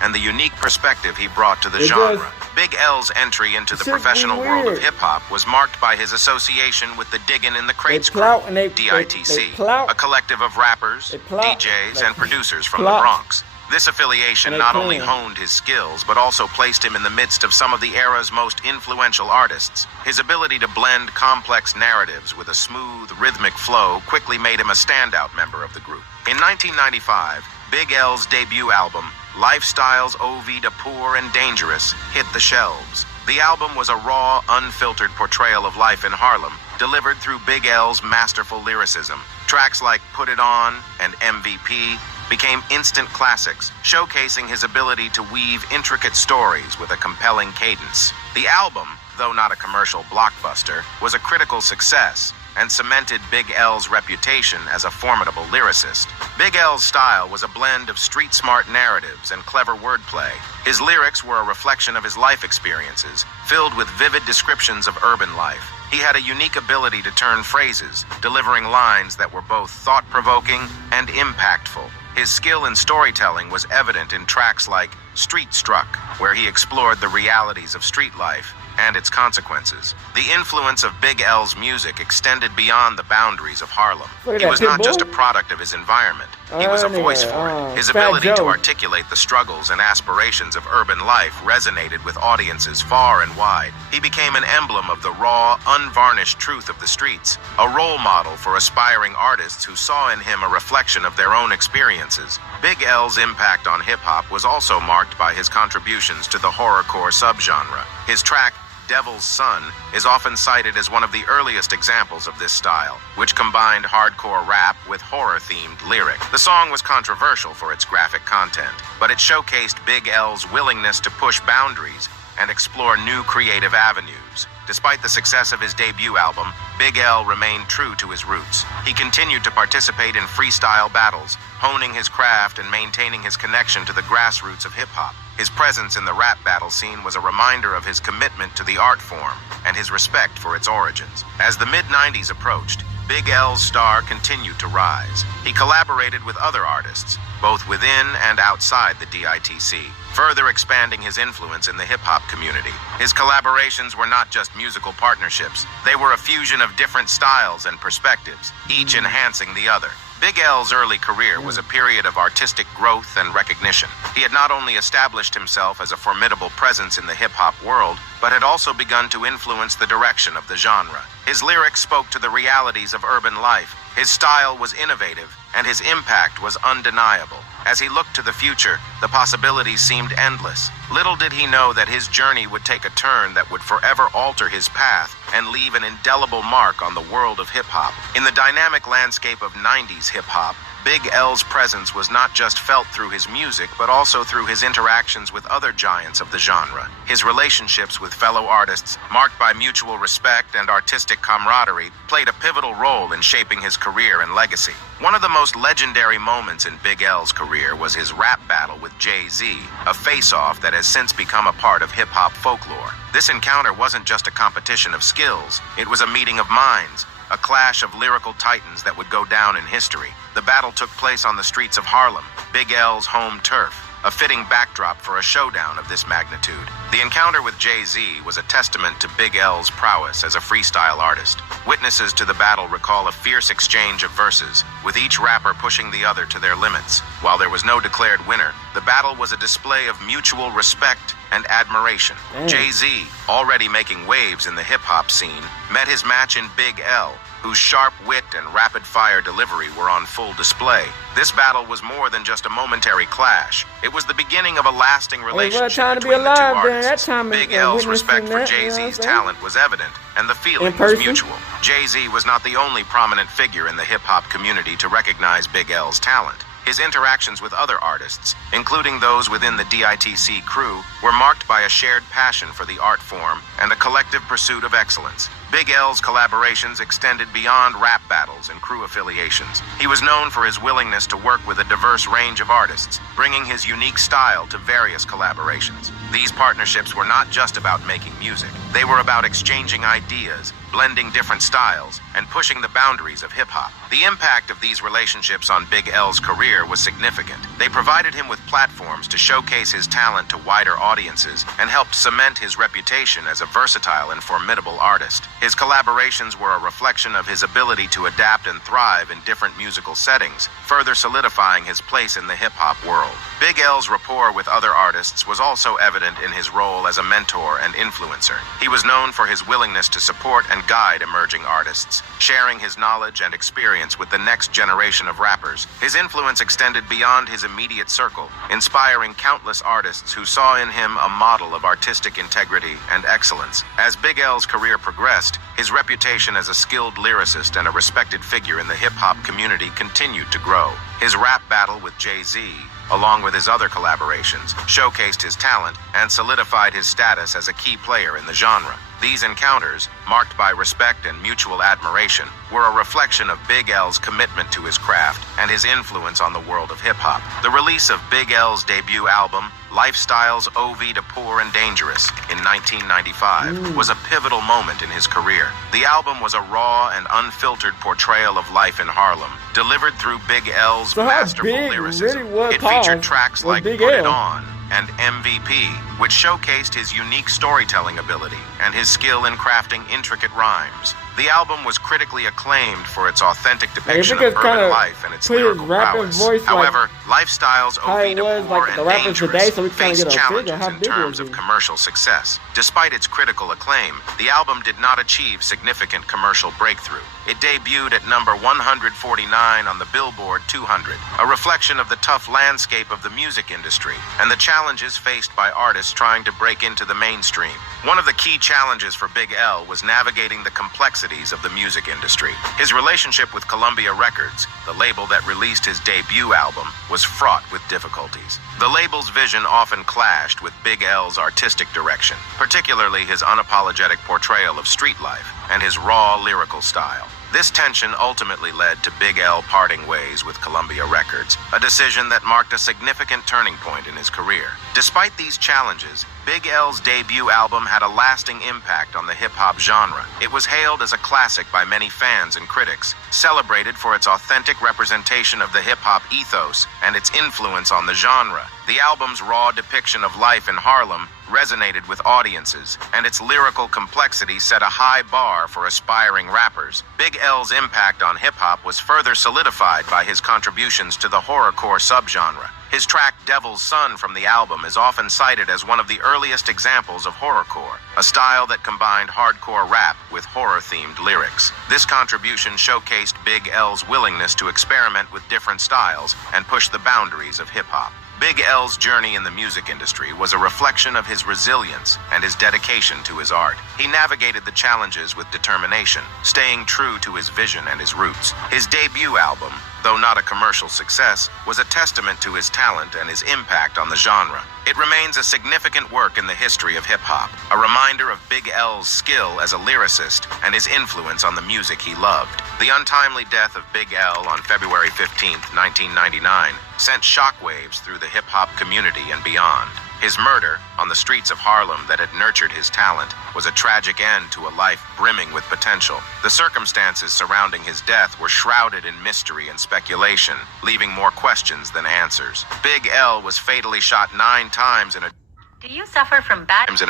And the unique perspective he brought to the genre. Big L's entry into the professional world of hip-hop was marked by his association with the Diggin' in the Crates crew, DITC, a collective of rappers, DJs, and producers from the Bronx. This affiliation not only honed his skills, but also placed him in the midst of some of the era's most influential artists. His ability to blend complex narratives with a smooth, rhythmic flow quickly made him a standout member of the group. In 1995, Big L's debut album, Lifestyles OV to Poor and Dangerous, hit the shelves. The album was a raw, unfiltered portrayal of life in Harlem, delivered through Big L's masterful lyricism. Tracks like Put It On and MVP became instant classics, showcasing his ability to weave intricate stories with a compelling cadence. The album, though not a commercial blockbuster, was a critical success and cemented Big L's reputation as a formidable lyricist. Big L's style was a blend of street-smart narratives and clever wordplay. His lyrics were a reflection of his life experiences, filled with vivid descriptions of urban life. He had a unique ability to turn phrases, delivering lines that were both thought-provoking and impactful. His skill in storytelling was evident in tracks like Street Struck, where he explored the realities of street life and its consequences. The influence of Big L's music extended beyond the boundaries of Harlem. He was not just a product of his environment, he was a voice for it. His ability to articulate the struggles and aspirations of urban life resonated with audiences far and wide. He became an emblem of the raw, unvarnished truth of the streets, a role model for aspiring artists who saw in him a reflection of their own experiences. Big L's impact on hip-hop was also marked by his contributions to the horrorcore subgenre. His track, Devil's Son, is often cited as one of the earliest examples of this style, which combined hardcore rap with horror-themed lyric. The song was controversial for its graphic content, but it showcased Big L's willingness to push boundaries and explore new creative avenues. Despite the success of his debut album, Big L remained true to his roots. He continued to participate in freestyle battles, honing his craft and maintaining his connection to the grassroots of hip-hop. His presence in the rap battle scene was a reminder of his commitment to the art form and his respect for its origins. As the mid-90s approached, Big L's star continued to rise. He collaborated with other artists, both within and outside the DITC, further expanding his influence in the hip-hop community. His collaborations were not just musical partnerships. They were a fusion of different styles and perspectives, each enhancing the other. Big L's early career was a period of artistic growth and recognition. He had not only established himself as a formidable presence in the hip-hop world, but had also begun to influence the direction of the genre. His lyrics spoke to the realities of urban life. His style was innovative, and his impact was undeniable. As he looked to the future, the possibilities seemed endless. Little did he know that his journey would take a turn that would forever alter his path and leave an indelible mark on the world of hip-hop. In the dynamic landscape of 90s hip-hop, Big L's presence was not just felt through his music, but also through his interactions with other giants of the genre. His relationships with fellow artists, marked by mutual respect and artistic camaraderie, played a pivotal role in shaping his career and legacy. One of the most legendary moments in Big L's career was his rap battle with Jayz, a face-off that has since become a part of hip-hop folklore. This encounter wasn't just a competition of skills, it was a meeting of minds, a clash of lyrical titans that would go down in history. The battle took place on the streets of Harlem, Big L's home turf, a fitting backdrop for a showdown of this magnitude. The encounter with Jayz was a testament to Big L's prowess as a freestyle artist. Witnesses to the battle recall a fierce exchange of verses, with each rapper pushing the other to their limits. While there was no declared winner, the battle was a display of mutual respect and admiration. Jayz, already making waves in the hip-hop scene, met his match in Big L, whose sharp wit and rapid-fire delivery were on full display. This battle was more than just a momentary clash. It was the beginning of a lasting relationship between the two artists. Big L's respect for Jayz's talent was evident, and the feeling was mutual. Jayz was not the only prominent figure in the hip-hop community to recognize Big L's talent. His interactions with other artists, including those within the DITC crew, were marked by a shared passion for the art form and a collective pursuit of excellence. Big L's collaborations extended beyond rap battles and crew affiliations. He was known for his willingness to work with a diverse range of artists, bringing his unique style to various collaborations. These partnerships were not just about making music. They were about exchanging ideas, blending different styles, and pushing the boundaries of hip-hop. The impact of these relationships on Big L's career was significant. They provided him with platforms to showcase his talent to wider audiences and helped cement his reputation as a versatile and formidable artist. His collaborations were a reflection of his ability to adapt and thrive in different musical settings, further solidifying his place in the hip-hop world. Big L's rapport with other artists was also evident in his role as a mentor and influencer. He was known for his willingness to support and guide emerging artists, sharing his knowledge and experience with the next generation of rappers. His influence extended beyond his immediate circle, inspiring countless artists who saw in him a model of artistic integrity and excellence. As Big L's career progressed, his reputation as a skilled lyricist and a respected figure in the hip-hop community continued to grow. His rap battle with Jayz, along with his other collaborations, showcased his talent and solidified his status as a key player in the genre. These encounters, marked by respect and mutual admiration, were a reflection of Big L's commitment to his craft and his influence on the world of hip-hop. The release of Big L's debut album, Lifestyles OV to Poor and Dangerous, in 1995, was a pivotal moment in his career. The album was a raw and unfiltered portrayal of life in Harlem, delivered through Big L's masterful lyricism. It featured tracks like Put It On and MVP, which showcased his unique storytelling ability and his skill in crafting intricate rhymes. The album was critically acclaimed for its authentic depiction of urban life and its lyrical prowess. However, Lifestyles OV to Poor and Dangerous faced challenges in terms of commercial success. Despite its critical acclaim, the album did not achieve significant commercial breakthrough. It debuted at number 149 on the Billboard 200, a reflection of the tough landscape of the music industry and the challenges faced by artists trying to break into the mainstream. One of the key challenges for Big L was navigating the complexities of the music industry. His relationship with Columbia Records, the label that released his debut album, was fraught with difficulties. The label's vision often clashed with Big L's artistic direction, particularly his unapologetic portrayal of street life and his raw lyrical style. This tension ultimately led to Big L parting ways with Columbia Records, a decision that marked a significant turning point in his career. Despite these challenges, Big L's debut album had a lasting impact on the hip-hop genre. It was hailed as a classic by many fans and critics, celebrated for its authentic representation of the hip-hop ethos and its influence on the genre. The album's raw depiction of life in Harlem resonated with audiences, and its lyrical complexity set a high bar for aspiring rappers. Big L's impact on hip-hop was further solidified by his contributions to the horrorcore subgenre. His track Devil's Son from the album is often cited as one of the earliest examples of horrorcore, a style that combined hardcore rap with horror-themed lyrics. This contribution showcased Big L's willingness to experiment with different styles and push the boundaries of hip-hop. Big L's journey in the music industry was a reflection of his resilience and his dedication to his art. He navigated the challenges with determination, staying true to his vision and his roots. His debut album, though not a commercial success, was a testament to his talent and his impact on the genre. It remains a significant work in the history of hip-hop, a reminder of Big L's skill as a lyricist and his influence on the music he loved. The untimely death of Big L on February 15, 1999, sent shockwaves through the hip-hop community and beyond. His murder, on the streets of Harlem that had nurtured his talent, was a tragic end to a life brimming with potential. The circumstances surrounding his death were shrouded in mystery and speculation, leaving more questions than answers. Big L was fatally shot 9 times in a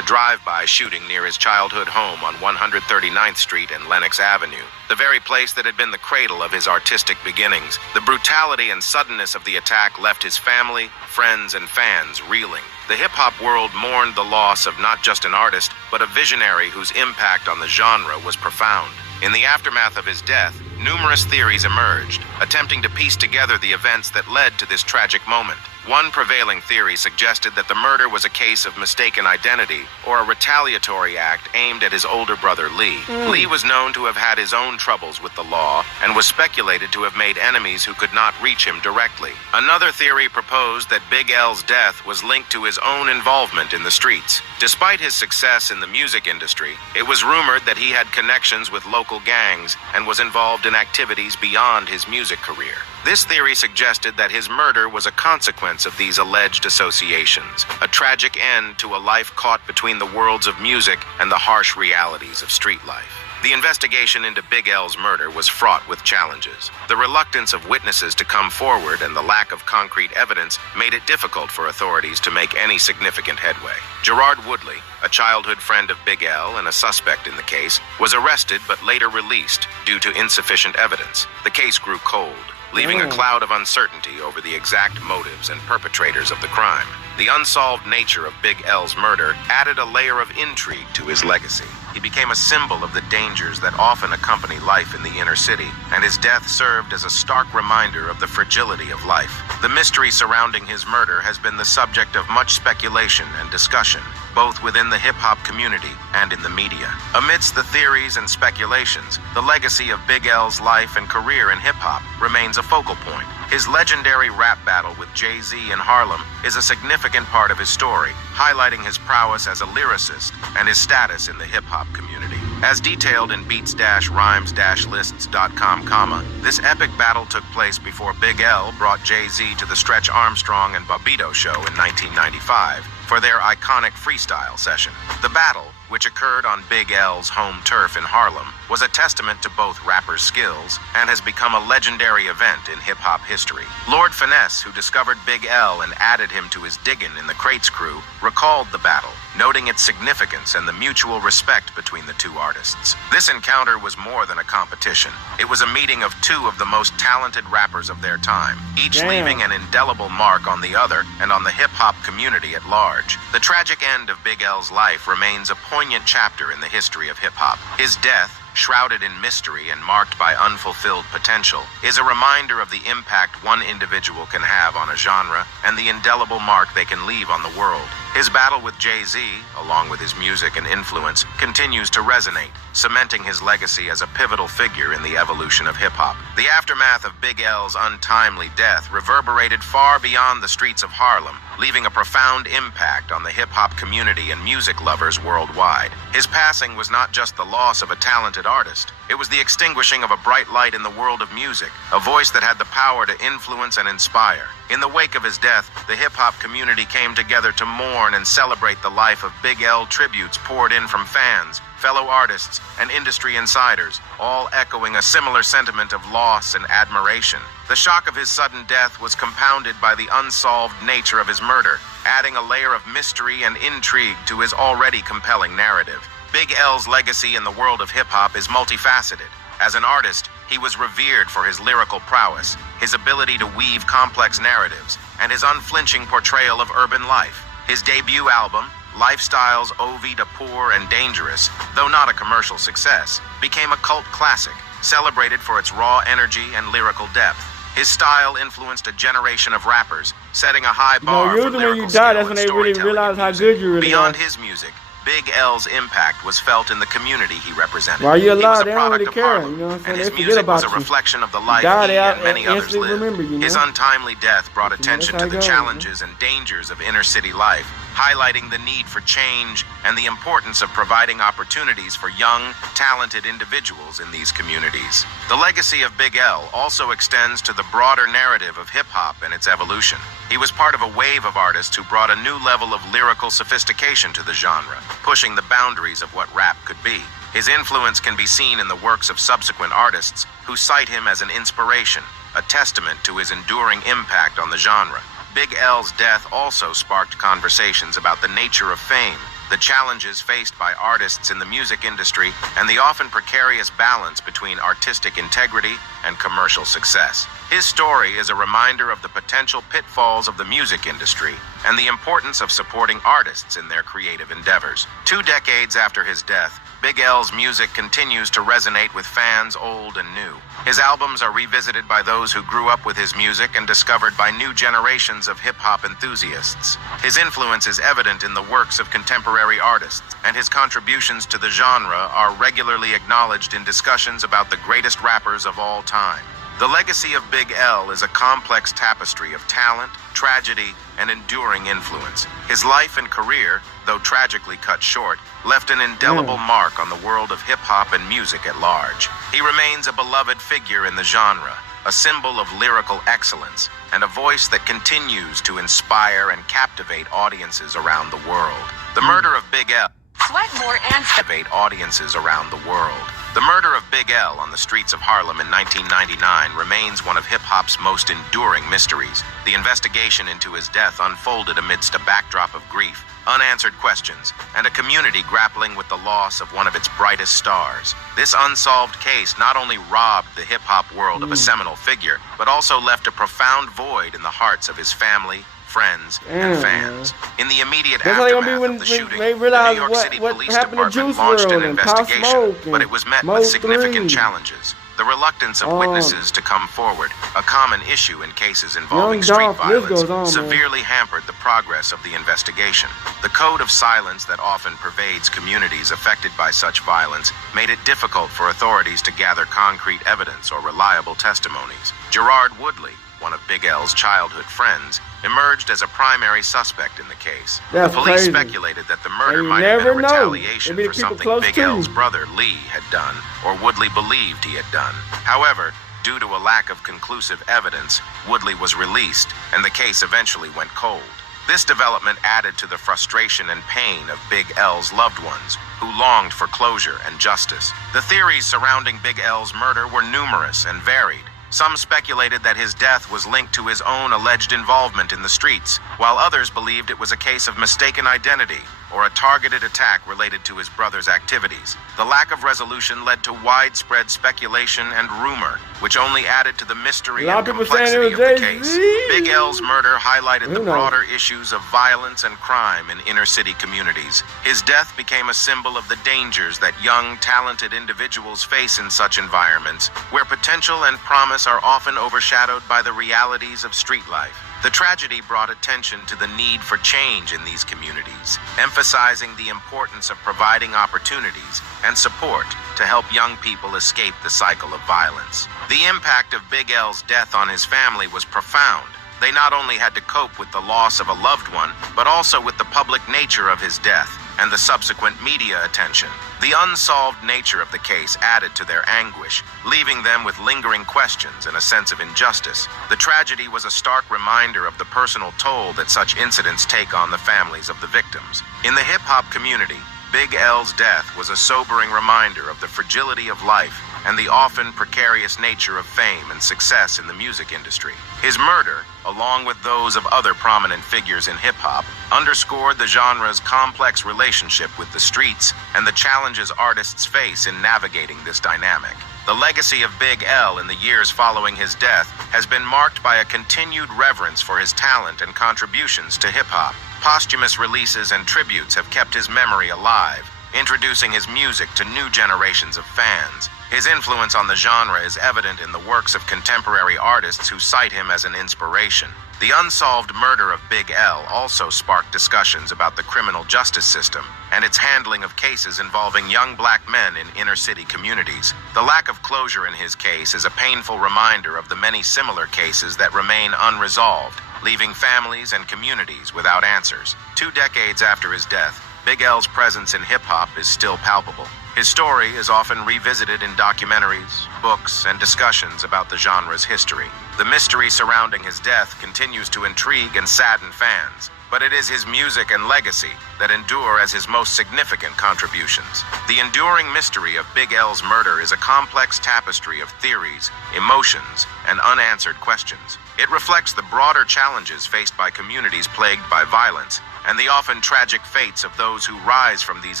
drive-by shooting near his childhood home on 139th Street and Lenox Avenue, the very place that had been the cradle of his artistic beginnings. The brutality and suddenness of the attack left his family, friends, and fans reeling. The hip-hop world mourned the loss of not just an artist, but a visionary whose impact on the genre was profound. In the aftermath of his death, numerous theories emerged, attempting to piece together the events that led to this tragic moment. One prevailing theory suggested that the murder was a case of mistaken identity or a retaliatory act aimed at his older brother Lee. Lee was known to have had his own troubles with the law and was speculated to have made enemies who could not reach him directly. Another theory proposed that Big L's death was linked to his own involvement in the streets. Despite his success in the music industry, it was rumored that he had connections with local gangs and was involved in activities beyond his music career. This theory suggested that his murder was a consequence of these alleged associations, a tragic end to a life caught between the worlds of music and the harsh realities of street life. The investigation into Big L's murder was fraught with challenges. The reluctance of witnesses to come forward and the lack of concrete evidence made it difficult for authorities to make any significant headway. Gerard Woodley, a childhood friend of Big L and a suspect in the case, was arrested but later released due to insufficient evidence. The case grew cold, leaving a cloud of uncertainty over the exact motives and perpetrators of the crime. The unsolved nature of Big L's murder added a layer of intrigue to his legacy. He became a symbol of the dangers that often accompany life in the inner city, and his death served as a stark reminder of the fragility of life. The mystery surrounding his murder has been the subject of much speculation and discussion, both within the hip-hop community and in the media. Amidst the theories and speculations, the legacy of Big L's life and career in hip-hop remains a focal point. His legendary rap battle with Jayz in Harlem is a significant part of his story, highlighting his prowess as a lyricist and his status in the hip-hop community. As detailed in beats-rhymes-lists.com, this epic battle took place before Big L brought Jayz to the Stretch Armstrong and Bobbito show in 1995 for their iconic freestyle session. The battle, which occurred on Big L's home turf in Harlem, was a testament to both rappers' skills and has become a legendary event in hip-hop history. Lord Finesse, who discovered Big L and added him to his Diggin' in the Crates crew, recalled the battle, noting its significance and the mutual respect between the two artists. This encounter was more than a competition. It was a meeting of two of the most talented rappers of their time, each leaving an indelible mark on the other and on the hip-hop community at large. The tragic end of Big L's life remains a poignant chapter in the history of hip-hop. His death, shrouded in mystery and marked by unfulfilled potential, is a reminder of the impact one individual can have on a genre and the indelible mark they can leave on the world. His battle with Jayz, along with his music and influence, continues to resonate, cementing his legacy as a pivotal figure in the evolution of hip-hop. The aftermath of Big L's untimely death reverberated far beyond the streets of Harlem, leaving a profound impact on the hip-hop community and music lovers worldwide. His passing was not just the loss of a talented artist, It was the extinguishing of a bright light in the world of music, a voice that had the power to influence and inspire. In the wake of his death, the hip-hop community came together to mourn and celebrate the life of Big L. Tributes poured in from fans, fellow artists, and industry insiders, all echoing a similar sentiment of loss and admiration. The shock of his sudden death was compounded by the unsolved nature of his murder, adding a layer of mystery and intrigue to his already compelling narrative. Big L's legacy in the world of hip-hop is multifaceted. As an artist, he was revered for his lyrical prowess, his ability to weave complex narratives, and his unflinching portrayal of urban life. His debut album, Lifestyles Ode to Poor and Dangerous, though not a commercial success, became a cult classic, celebrated for its raw energy and lyrical depth. His style influenced a generation of rappers, setting a high bar for lyrical when you die, skill that's when and they really storytelling realize in how music. good you really Beyond are. his music, Big L's impact was felt in the community he represented. While you're He was alive, a they don't product really of care, Harlem, you know what I'm saying? and They his forget music was about a you. reflection of the life Die, he and many others instantly lived. remember you, His know? untimely death brought attention that's to how the it goes, challenges and dangers of inner city life, highlighting the need for change and the importance of providing opportunities for young, talented individuals in these communities. The legacy of Big L also extends to the broader narrative of hip-hop and its evolution. He was part of a wave of artists who brought a new level of lyrical sophistication to the genre, pushing the boundaries of what rap could be. His influence can be seen in the works of subsequent artists who cite him as an inspiration, a testament to his enduring impact on the genre. Big L's death also sparked conversations about the nature of fame, the challenges faced by artists in the music industry, and the often precarious balance between artistic integrity and commercial success. His story is a reminder of the potential pitfalls of the music industry and the importance of supporting artists in their creative endeavors. 2 decades after his death, Big L's music continues to resonate with fans old and new. His albums are revisited by those who grew up with his music and discovered by new generations of hip-hop enthusiasts. His influence is evident in the works of contemporary artists, and his contributions to the genre are regularly acknowledged in discussions about the greatest rappers of all time. The legacy of Big L is a complex tapestry of talent, tragedy, and enduring influence. His life and career, though tragically cut short, left an indelible mark on the world of hip-hop and music at large. He remains a beloved figure in the genre, a symbol of lyrical excellence, and a voice that continues to inspire and captivate audiences around the world. The murder of Big L captivate audiences around the world. The murder of Big L on the streets of Harlem in 1999 remains one of hip-hop's most enduring mysteries. The investigation into his death unfolded amidst a backdrop of grief, unanswered questions, and a community grappling with the loss of one of its brightest stars. This unsolved case not only robbed the hip-hop world of a seminal figure, but also left a profound void in the hearts of his family, friends, and fans. In the immediate That's how they gonna be aftermath when of the shooting, they the realize New York City what Police happened to Department Juice launched an WRLD and Pop investigation, Smoke but it was met Mo with significant 3. challenges. The reluctance of witnesses to come forward, a common issue in cases involving Young street Dolph, list violence, goes on, man. severely hampered the progress of the investigation. The code of silence that often pervades communities affected by such violence made it difficult for authorities to gather concrete evidence or reliable testimonies. Gerard Woodley, one of Big L's childhood friends, emerged as a primary suspect in the case. That's the police crazy. speculated that the murder And you might have been a never know. retaliation Maybe for the people something close Big to you. L's brother Lee had done, or Woodley believed he had done. However, due to a lack of conclusive evidence, Woodley was released, and the case eventually went cold. This development added to the frustration and pain of Big L's loved ones, who longed for closure and justice. The theories surrounding Big L's murder were numerous and varied. Some speculated that his death was linked to his own alleged involvement in the streets, while others believed it was a case of mistaken identity or a targeted attack related to his brother's activities. The lack of resolution led to widespread speculation and rumor, which only added to the mystery A lot and of people saying complexity it of was the case. Jayz. Big L's murder highlighted Who the knows? broader issues of violence and crime in inner-city communities. His death became a symbol of the dangers that young, talented individuals face in such environments, where potential and promise are often overshadowed by the realities of street life. The tragedy brought attention to the need for change in these communities, emphasizing the importance of providing opportunities and support to help young people escape the cycle of violence. The impact of Big L's death on his family was profound. They not only had to cope with the loss of a loved one, but also with the public nature of his death and the subsequent media attention. The unsolved nature of the case added to their anguish, leaving them with lingering questions and a sense of injustice. The tragedy was a stark reminder of the personal toll that such incidents take on the families of the victims. In the hip-hop community, Big L's death was a sobering reminder of the fragility of life and the often precarious nature of fame and success in the music industry. His murder, along with those of other prominent figures in hip-hop, underscored the genre's complex relationship with the streets and the challenges artists face in navigating this dynamic. The legacy of Big L in the years following his death has been marked by a continued reverence for his talent and contributions to hip-hop. Posthumous releases and tributes have kept his memory alive, introducing his music to new generations of fans. His influence on the genre is evident in the works of contemporary artists who cite him as an inspiration. The unsolved murder of Big L also sparked discussions about the criminal justice system and its handling of cases involving young black men in inner-city communities. The lack of closure in his case is a painful reminder of the many similar cases that remain unresolved, leaving families and communities without answers. 2 decades after his death, Big L's presence in hip-hop is still palpable. His story is often revisited in documentaries, books, and discussions about the genre's history. The mystery surrounding his death continues to intrigue and sadden fans, but it is his music and legacy that endure as his most significant contributions. The enduring mystery of Big L's murder is a complex tapestry of theories, emotions, and unanswered questions. It reflects the broader challenges faced by communities plagued by violence and the often tragic fates of those who rise from these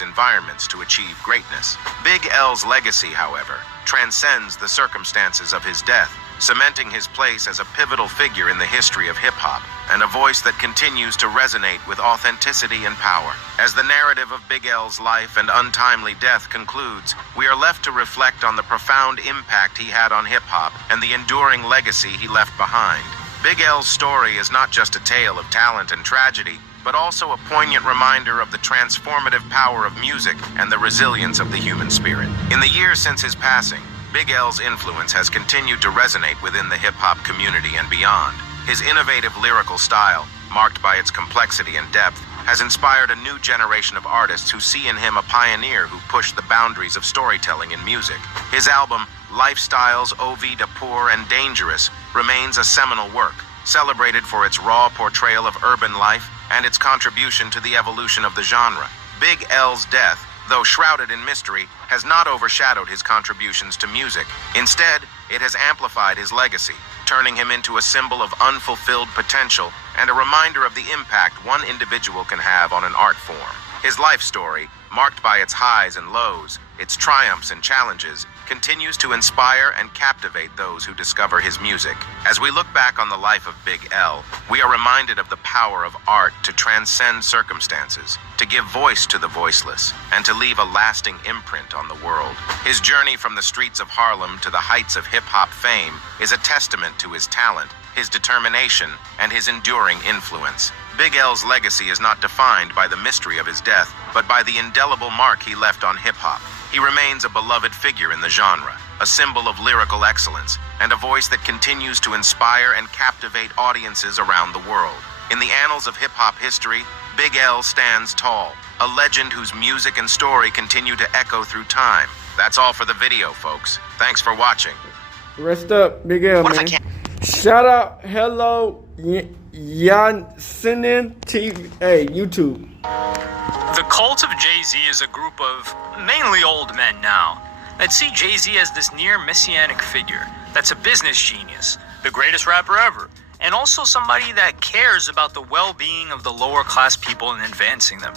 environments to achieve greatness. Big L's legacy, however, transcends the circumstances of his death, cementing his place as a pivotal figure in the history of hip-hop, and a voice that continues to resonate with authenticity and power. As the narrative of Big L's life and untimely death concludes, we are left to reflect on the profound impact he had on hip-hop and the enduring legacy he left behind. Big L's story is not just a tale of talent and tragedy, but also a poignant reminder of the transformative power of music and the resilience of the human spirit. In the years since his passing, Big L's influence has continued to resonate within the hip-hop community and beyond. His innovative lyrical style, marked by its complexity and depth, has inspired a new generation of artists who see in him a pioneer who pushed the boundaries of storytelling in music. His album, Lifestyles, Ov de Poor and Dangerous, remains a seminal work, celebrated for its raw portrayal of urban life and its contribution to the evolution of the genre. Big L's death, though shrouded in mystery, has not overshadowed his contributions to music. Instead, it has amplified his legacy, turning him into a symbol of unfulfilled potential and a reminder of the impact one individual can have on an art form. His life story, marked by its highs and lows, its triumphs and challenges, continues to inspire and captivate those who discover his music. As we look back on the life of Big L, we are reminded of the power of art to transcend circumstances, to give voice to the voiceless, and to leave a lasting imprint on the world. His journey from the streets of Harlem to the heights of hip-hop fame is a testament to his talent, his determination, and his enduring influence. Big L's legacy is not defined by the mystery of his death, but by the indelible mark he left on hip-hop. He remains a beloved figure in the genre, a symbol of lyrical excellence, and a voice that continues to inspire and captivate audiences around the world. In the annals of hip-hop history, Big L stands tall, a legend whose music and story continue to echo through time. That's all for the video, folks. Thanks for watching. Rest up, Big L, man. Shout out, hello, Yansinin TV, hey, YouTube. The cult of Jay-Z is a group of mainly old men now that see Jay-Z as this near messianic figure that's a business genius, the greatest rapper ever, and also somebody that cares about the well-being of the lower class people and advancing them.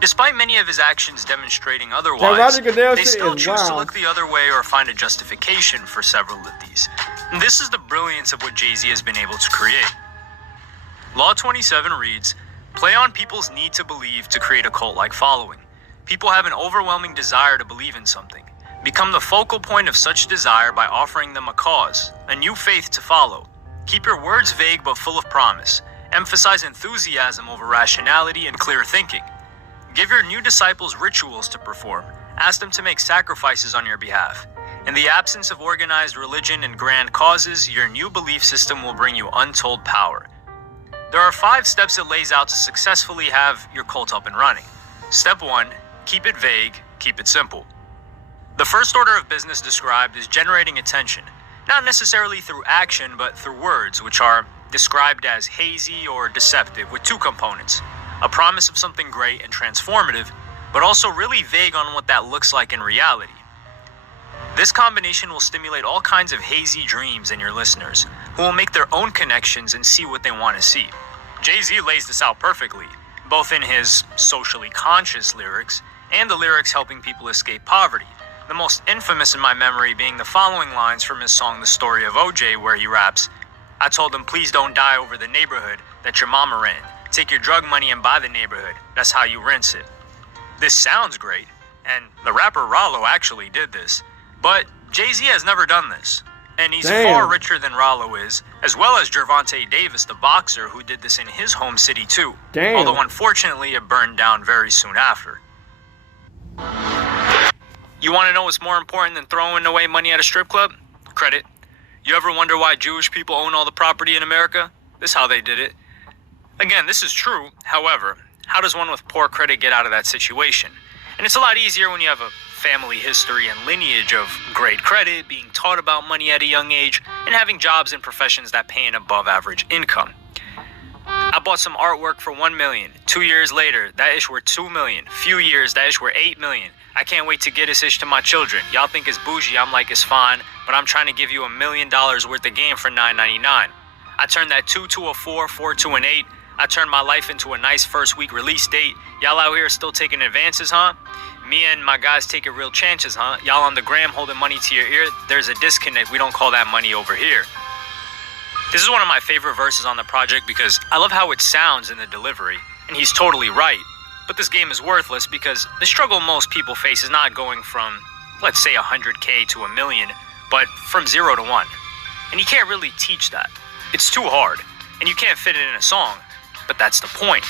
Despite many of his actions demonstrating otherwise, they still choose to look the other way or find a justification for several of these. And this is the brilliance of what Jay-Z has been able to create. Law 27 reads, "Play on people's need to believe to create a cult-like following. People have an overwhelming desire to believe in something. Become the focal point of such desire by offering them a cause, a new faith to follow. Keep your words vague but full of promise. Emphasize enthusiasm over rationality and clear thinking. Give your new disciples rituals to perform. Ask them to make sacrifices on your behalf. In the absence of organized religion and grand causes, your new belief system will bring you untold power." There are 5 steps it lays out to successfully have your cult up and running. Step 1, keep it vague, keep it simple. The first order of business described is generating attention, not necessarily through action, but through words, which are described as hazy or deceptive, with two components: a promise of something great and transformative, but also really vague on what that looks like in reality. This combination will stimulate all kinds of hazy dreams in your listeners, who will make their own connections and see what they want to see. Jay-Z lays this out perfectly, both in his socially conscious lyrics and the lyrics helping people escape poverty. The most infamous in my memory being the following lines from his song The Story of OJ, where he raps, "I told him please don't die over the neighborhood that your mama ran. Take your drug money and buy the neighborhood. That's how you rinse it." This sounds great, and the rapper Rollo actually did this, but Jay-Z has never done this. And he's far richer than Rollo is, as well as Gervonta Davis, the boxer, who did this in his home city too. Although unfortunately it burned down very soon after. You want to know what's more important than throwing away money at a strip club? Credit. You ever wonder why Jewish people own all the property in America? This is how they did it. Again, this is true. However, how does one with poor credit get out of that situation? And it's a lot easier when you have a family history and lineage of great credit, being taught about money at a young age, and having jobs in professions that pay an above average income. I bought some artwork for $1 million. 2 years later, that ish worth $2 million. Few years, that ish worth $8 million. I can't wait to get this ish to my children. Y'all think it's bougie, I'm like, it's fine, but I'm trying to give you $1 million worth of game for $9.99. I turned that 2 to a 4, 4 to an 8. I turned my life into a nice first week release date. Y'all out here still taking advances, huh? Me and my guys taking real chances, huh? Y'all on the gram holding money to your ear? There's a disconnect. We don't call that money over here. This is one of my favorite verses on the project because I love how it sounds in the delivery, and he's totally right. But this game is worthless because the struggle most people face is not going from, let's say, 100K to $1 million, but from 0 to 1. And you can't really teach that. It's too hard, and you can't fit it in a song. But that's the point.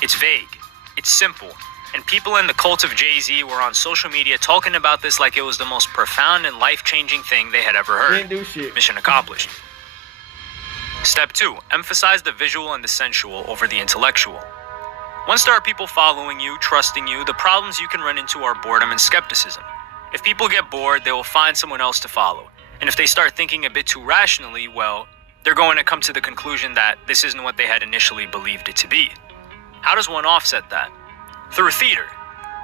It's vague. It's simple. And people in the cult of Jay-Z were on social media talking about this like it was the most profound and life-changing thing they had ever heard. Didn't do shit. Mission accomplished. Step 2. Emphasize the visual and the sensual over the intellectual. Once there are people following you, trusting you, the problems you can run into are boredom and skepticism. If people get bored, they will find someone else to follow. And if they start thinking a bit too rationally, well, they're going to come to the conclusion that this isn't what they had initially believed it to be. How does one offset that? Through theater.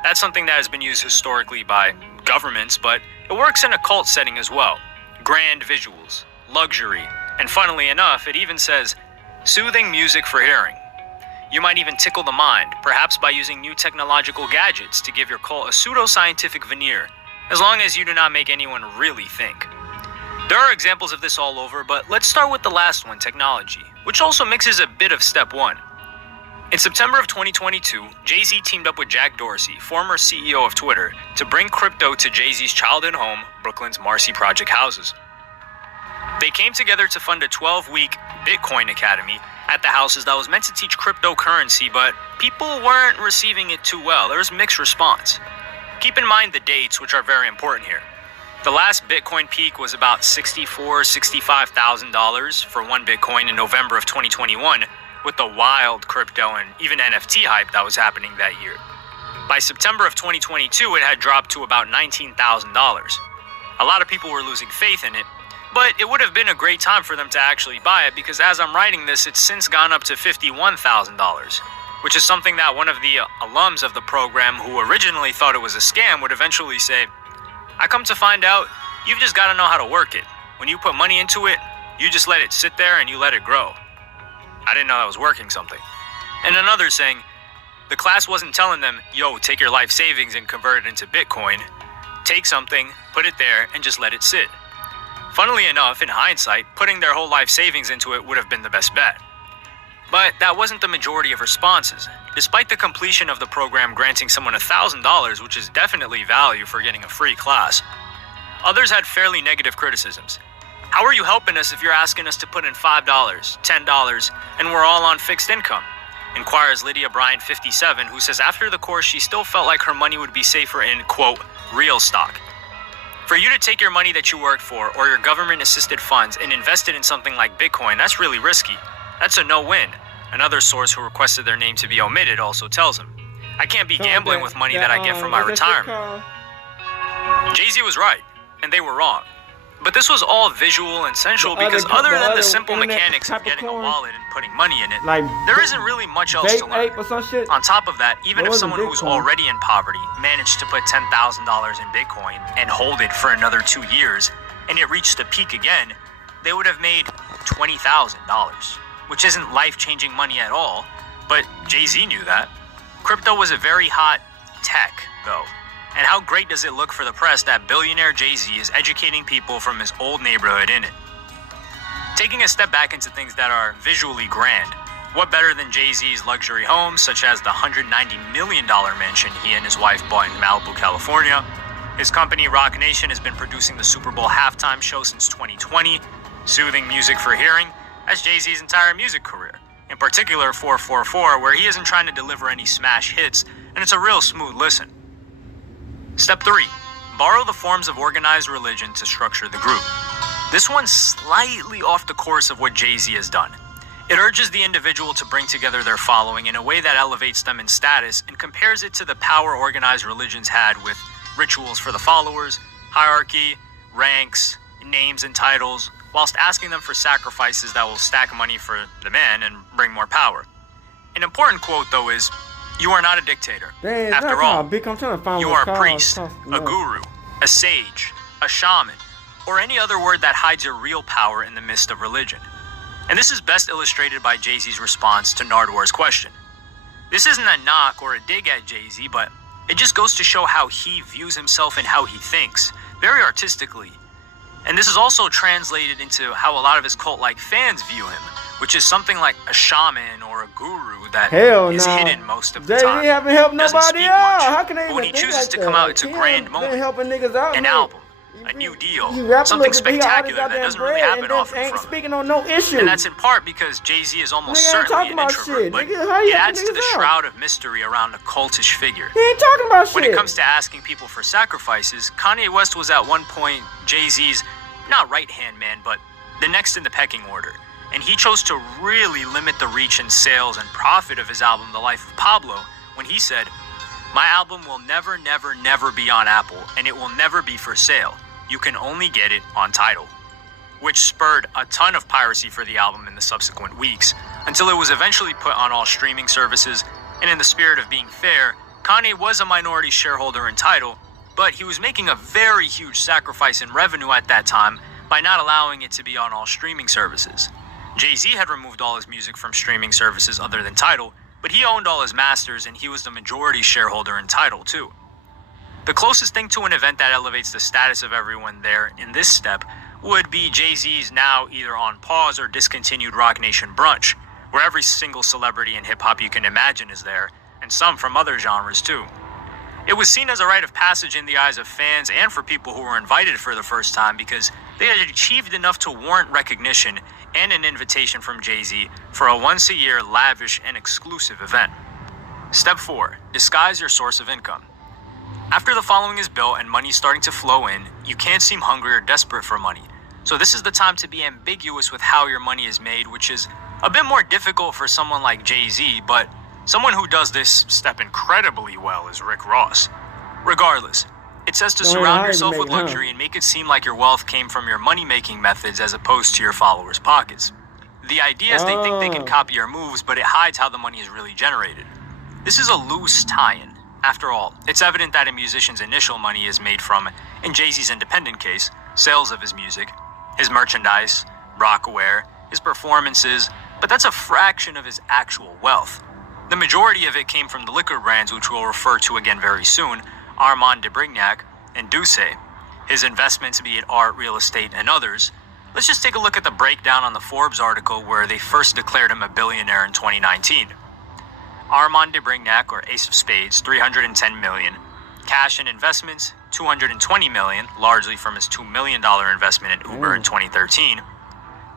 That's something that has been used historically by governments, but it works in a cult setting as well. Grand visuals, luxury, and funnily enough, it even says soothing music for hearing. You might even tickle the mind, perhaps by using new technological gadgets to give your cult a pseudo-scientific veneer, as long as you do not make anyone really think. There are examples of this all over, but let's start with the last one, technology, which also mixes a bit of step 1. In September of 2022, Jay-Z teamed up with Jack Dorsey, former CEO of Twitter, to bring crypto to Jay-Z's childhood home, Brooklyn's Marcy Project houses. They came together to fund a 12-week Bitcoin Academy at the houses that was meant to teach cryptocurrency, but people weren't receiving it too well. There was mixed response. Keep in mind the dates, which are very important here. The last Bitcoin peak was about $64,000, $65,000 for one Bitcoin in November of 2021, with the wild crypto and even NFT hype that was happening that year. By September of 2022, it had dropped to about $19,000. A lot of people were losing faith in it, but it would have been a great time for them to actually buy it because as I'm writing this, it's since gone up to $51,000, which is something that one of the alums of the program who originally thought it was a scam would eventually say, I come to find out, you've just got to know how to work it. When you put money into it, you just let it sit there and you let it grow. I didn't know that was working something. And another saying, the class wasn't telling them, yo, take your life savings and convert it into Bitcoin. Take something, put it there, and just let it sit. Funnily enough, in hindsight, putting their whole life savings into it would have been the best bet. But that wasn't the majority of responses. Despite the completion of the program granting someone $1,000, which is definitely value for getting a free class, others had fairly negative criticisms. How are you helping us if you're asking us to put in $5, $10, and we're all on fixed income? Inquires Lydia Bryan, 57, who says after the course she still felt like her money would be safer in, quote, real stock. For you to take your money that you worked for or your government-assisted funds and invest it in something like Bitcoin, that's really risky. That's a no-win. Another source who requested their name to be omitted also tells him, I can't be gambling with money that I get from my retirement. Jay-Z was right, and they were wrong. But this was all visual and sensual because other than the simple mechanics of getting a wallet and putting money in it, there isn't really much else to learn. On top of that, even if someone who's already in poverty managed to put $10,000 in Bitcoin and hold it for another 2 years, and it reached a peak again, they would have made $20,000, which isn't life-changing money at all, but Jay-Z knew that. Crypto was a very hot tech, though. And how great does it look for the press that billionaire Jay-Z is educating people from his old neighborhood in it? Taking a step back into things that are visually grand, what better than Jay-Z's luxury homes, such as the $190 million mansion he and his wife bought in Malibu, California? His company, Roc Nation, has been producing the Super Bowl halftime show since 2020, soothing music for hearing, as Jay-Z's entire music career. In particular, 444, where he isn't trying to deliver any smash hits, and it's a real smooth listen. Step 3. Borrow the forms of organized religion to structure the group. This one's slightly off the course of what Jay-Z has done. It urges the individual to bring together their following in a way that elevates them in status and compares it to the power organized religions had with rituals for the followers, hierarchy, ranks, names and titles, whilst asking them for sacrifices that will stack money for the man and bring more power. An important quote, though, is, "You are not a dictator. After all, you are a priest, a guru, a sage, a shaman, or any other word that hides your real power in the midst of religion." And this is best illustrated by Jay-Z's response to Nardwar's question. This isn't a knock or a dig at Jay-Z, but it just goes to show how he views himself and how he thinks, very artistically. And this is also translated into how a lot of his cult-like fans view him, which is something like a shaman or a guru that is hidden most of the time. Jay-Z haven't helped Doesn't nobody speak out. much. How can they But when he even think chooses like to that? come out, it's a Kim grand moment. been helping niggas out, An man. album, a new deal, He rapping something little bit, he all this spectacular that goddamn doesn't really bread happen and often ain't from him. speaking on no issue. And that's in part because Jay-Z is almost Nigga ain't certainly talking an about introvert, shit. but Nigga, how you it helping adds to the niggas out? shroud of mystery around a cultish figure. He ain't talking about shit. When it comes to asking people for sacrifices, Kanye West was at one point Jay-Z's, not right-hand man, but the next in the pecking order. And he chose to really limit the reach and sales and profit of his album, The Life of Pablo, when he said, "My album will never, never, never be on Apple, and it will never be for sale. You can only get it on Tidal," which spurred a ton of piracy for the album in the subsequent weeks, until it was eventually put on all streaming services. And in the spirit of being fair, Kanye was a minority shareholder in Tidal, but he was making a very huge sacrifice in revenue at that time by not allowing it to be on all streaming services. Jay-Z had removed all his music from streaming services other than Tidal, but he owned all his masters and he was the majority shareholder in Tidal too. The closest thing to an event that elevates the status of everyone there in this step would be Jay-Z's now either on pause or discontinued Roc Nation brunch, where every single celebrity in hip-hop you can imagine is there, and some from other genres too. It was seen as a rite of passage in the eyes of fans and for people who were invited for the first time because they had achieved enough to warrant recognition and an invitation from Jay-Z for a once-a-year lavish and exclusive event. Step 4. Disguise your source of income. After the following is built and money starting to flow in, you can't seem hungry or desperate for money. So this is the time to be ambiguous with how your money is made, which is a bit more difficult for someone like Jay-Z, but someone who does this step incredibly well is Rick Ross. Regardless, it says to surround yourself with luxury and make it seem like your wealth came from your money-making methods as opposed to your followers' pockets. The idea is they think they can copy your moves, but it hides how the money is really generated. This is a loose tie-in. After all, it's evident that a musician's initial money is made from, in Jay-Z's independent case, sales of his music, his merchandise, Rockaware, his performances, but that's a fraction of his actual wealth. The majority of it came from the liquor brands, which we'll refer to again very soon, Armand de Brignac and Douce, his investments, be it art, real estate, and others. Let's just take a look at the breakdown on the Forbes article where they first declared him a billionaire in 2019. Armand de Brignac, or Ace of Spades, $310 million. Cash and investments, $220 million, largely from his $2 million investment in Uber in 2013.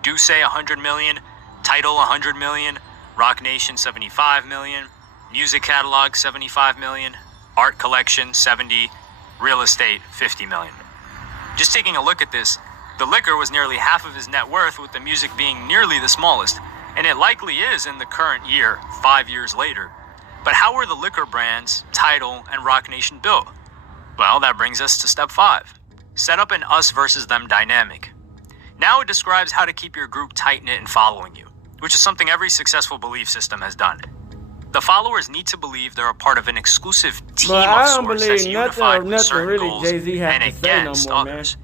Douce, $100 million. Tidal, $100 million. Roc Nation, $75 million. Music catalog, $75 million. Art collection, $70. Real estate, $50 million. Just taking a look at this, the liquor was nearly half of his net worth, with the music being nearly the smallest. And it likely is in the current year, 5 years later. But how were the liquor brands, Tidal, and Roc Nation built? Well, that brings us to step 5. Set up an us versus them dynamic. Now it describes how to keep your group tight-knit and following you, which is something every successful belief system has done. The followers need to believe they're a part of an exclusive team of sorts that's unified with certain goals and against others.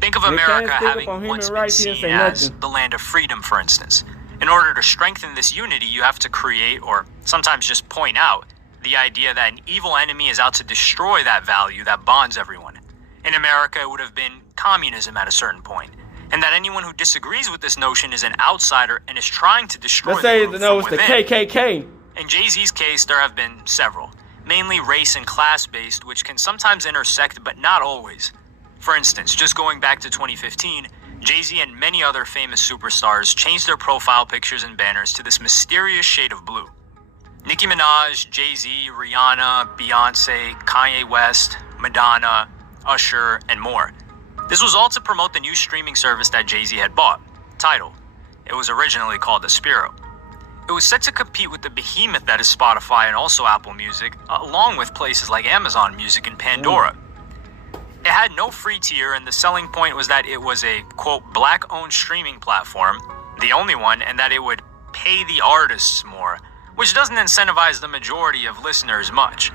Think of America having once been seen as the land of freedom, for instance. In order to strengthen this unity, you have to create, or sometimes just point out, the idea that an evil enemy is out to destroy that value that bonds everyone. In America, it would have been communism at a certain point, and that anyone who disagrees with this notion is an outsider and is trying to destroy the group from within. It's the KKK. In Jay-Z's case, there have been several, mainly race and class-based, which can sometimes intersect, but not always. For instance, just going back to 2015, Jay-Z and many other famous superstars changed their profile pictures and banners to this mysterious shade of blue. Nicki Minaj, Jay-Z, Rihanna, Beyonce, Kanye West, Madonna, Usher, and more. This was all to promote the new streaming service that Jay-Z had bought, Tidal. It was originally called Aspiro. It was set to compete with the behemoth that is Spotify and also Apple Music, along with places like Amazon Music and Pandora. It had no free tier, and the selling point was that it was a, quote, black-owned streaming platform, the only one, and that it would pay the artists more, which doesn't incentivize the majority of listeners much.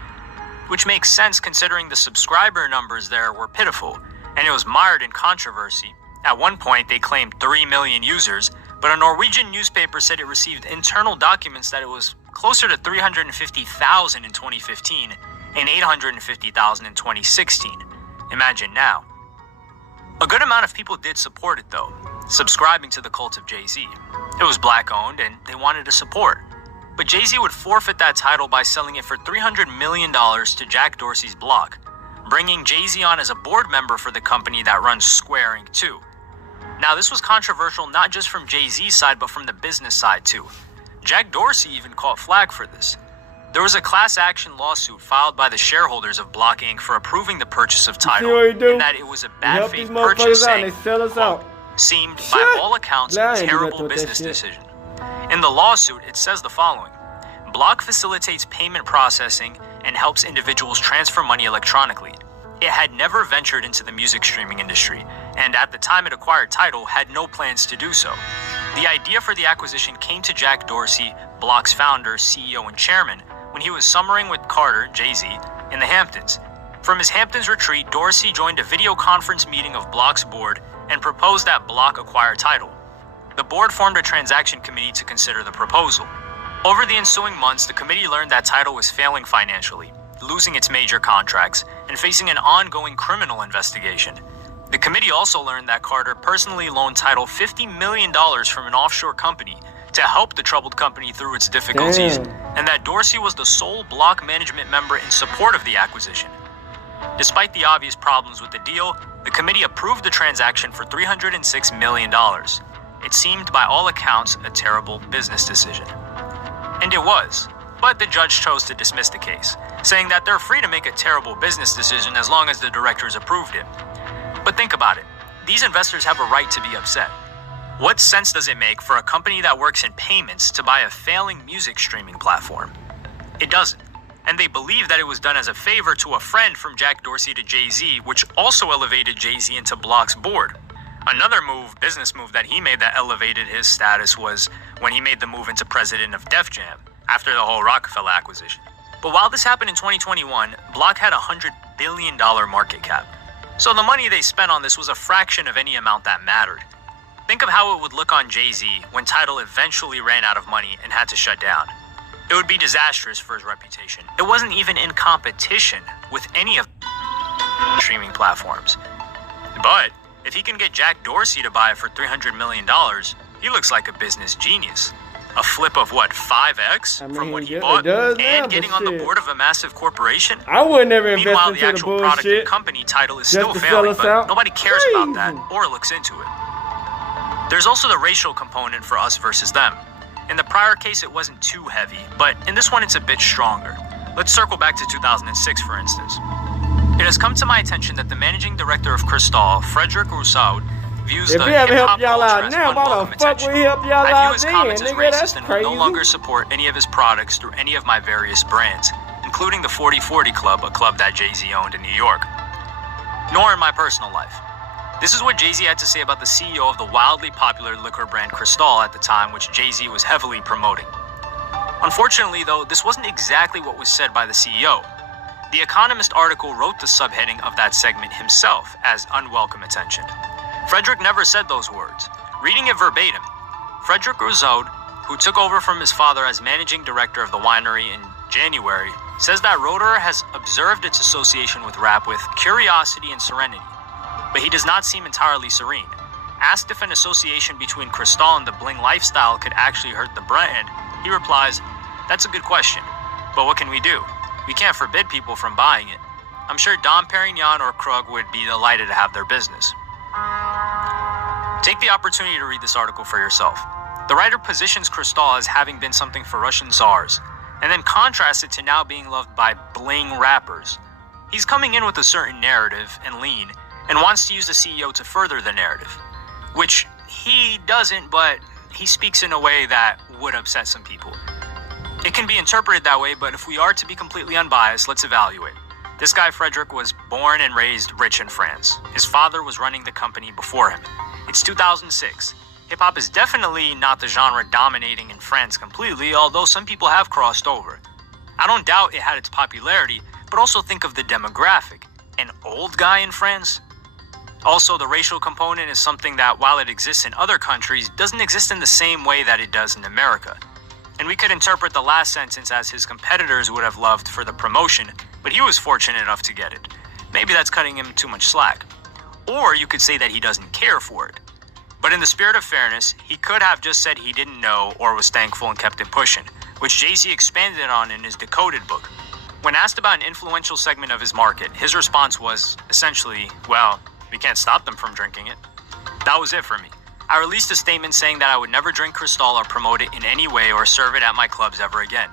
Which makes sense considering the subscriber numbers there were pitiful, and it was mired in controversy. At one point, they claimed 3 million users, but a Norwegian newspaper said it received internal documents that it was closer to 350,000 in 2015 and 850,000 in 2016. Imagine now. A good amount of people did support it though, subscribing to the cult of Jay-Z. It was black owned and they wanted to support. But Jay-Z would forfeit that title by selling it for $300 million to Jack Dorsey's Blacc, bringing Jay-Z on as a board member for the company that runs Square Inc. too. Now this was controversial not just from Jay-Z's side but from the business side too. Jack Dorsey even caught flack for this. There was a class action lawsuit filed by the shareholders of Blacc Inc. for approving the purchase of Tidal, and that it was a bad faith purchase, saying, quote, seemed by all accounts a terrible business decision. In the lawsuit, it says the following: Blacc facilitates payment processing and helps individuals transfer money electronically. It had never ventured into the music streaming industry, and at the time it acquired Tidal, had no plans to do so. The idea for the acquisition came to Jack Dorsey, Blacc's founder, CEO, and chairman, when he was summering with Carter, Jay-Z, in the Hamptons. From his Hamptons retreat, Dorsey joined a video conference meeting of Blacc's board and proposed that Blacc acquire Tidal. The board formed a transaction committee to consider the proposal. Over the ensuing months, the committee learned that Tidal was failing financially, losing its major contracts, and facing an ongoing criminal investigation. The committee also learned that Carter personally loaned Tidal $50 million from an offshore company to help the troubled company through its difficulties, and that Dorsey was the sole Blacc management member in support of the acquisition. Despite the obvious problems with the deal, the committee approved the transaction for $306 million. It seemed by all accounts a terrible business decision. And it was, but the judge chose to dismiss the case, saying that they're free to make a terrible business decision as long as the directors approved it. But think about it, these investors have a right to be upset. What sense does it make for a company that works in payments to buy a failing music streaming platform? It doesn't. And they believe that it was done as a favor to a friend from Jack Dorsey to Jay-Z, which also elevated Jay-Z into Blacc's board. Another business move that he made that elevated his status was when he made the move into president of Def Jam after the whole Rockefeller acquisition. But while this happened in 2021, Blacc had a $100 billion market cap. So the money they spent on this was a fraction of any amount that mattered. Think of how it would look on Jay-Z when Tidal eventually ran out of money and had to shut down. It would be disastrous for his reputation. It wasn't even in competition with any of the streaming platforms. But if he can get Jack Dorsey to buy it for $300 million, he looks like a business genius. A flip of what, 5x from what he bought, and getting on the board of a massive corporation? I would never invest Meanwhile, into the actual product and company Tidal is still failing, but nobody cares about that or looks into it. There's also the racial component for us versus them. In the prior case, it wasn't too heavy, but in this one, it's a bit stronger. Let's circle back to 2006, for instance. It has come to my attention that the managing director of Cristal, Frederick Rousseau, views the hip-hop culture as unwelcome attention. I view his comments as racist and will no longer support any of his products through any of my various brands, including the 4040 Club, a club that Jay-Z owned in New York. nor in my personal life. This is what Jay-Z had to say about the CEO of the wildly popular liquor brand Cristal at the time, which Jay-Z was heavily promoting. Unfortunately, though, this wasn't exactly what was said by the CEO. The Economist article wrote the subheading of that segment himself as unwelcome attention. Frederick never said those words. Reading it verbatim, Frederick Rousseau, who took over from his father as managing director of the winery in January, says that Roederer has observed its association with rap with curiosity and serenity, but he does not seem entirely serene. Asked if an association between Cristal and the bling lifestyle could actually hurt the brand, he replies, "That's a good question, but what can we do? We can't forbid people from buying it. I'm sure Dom Perignon or Krug would be delighted to have their business." Take the opportunity to read this article for yourself. The writer positions Cristal as having been something for Russian czars, and then contrasts it to now being loved by bling rappers. He's coming in with a certain narrative and lean, and wants to use the CEO to further the narrative. Which he doesn't, but he speaks in a way that would upset some people. It can be interpreted that way, but if we are to be completely unbiased, let's evaluate. This guy Frederick was born and raised rich in France. His father was running the company before him. It's 2006. Hip-hop is definitely not the genre dominating in France completely, although some people have crossed over. I don't doubt it had its popularity, but also think of the demographic. An old guy in France? Also, the racial component is something that, while it exists in other countries, doesn't exist in the same way that it does in America. And we could interpret the last sentence as his competitors would have loved for the promotion, but he was fortunate enough to get it. Maybe that's cutting him too much slack. Or you could say that he doesn't care for it. But in the spirit of fairness, he could have just said he didn't know or was thankful and kept it pushing, which Jay-Z expanded on in his Decoded book. When asked about an influential segment of his market, his response was, essentially, well, we can't stop them from drinking it. That was it for me. I released a statement saying that I would never drink Cristal or promote it in any way or serve it at my clubs ever again.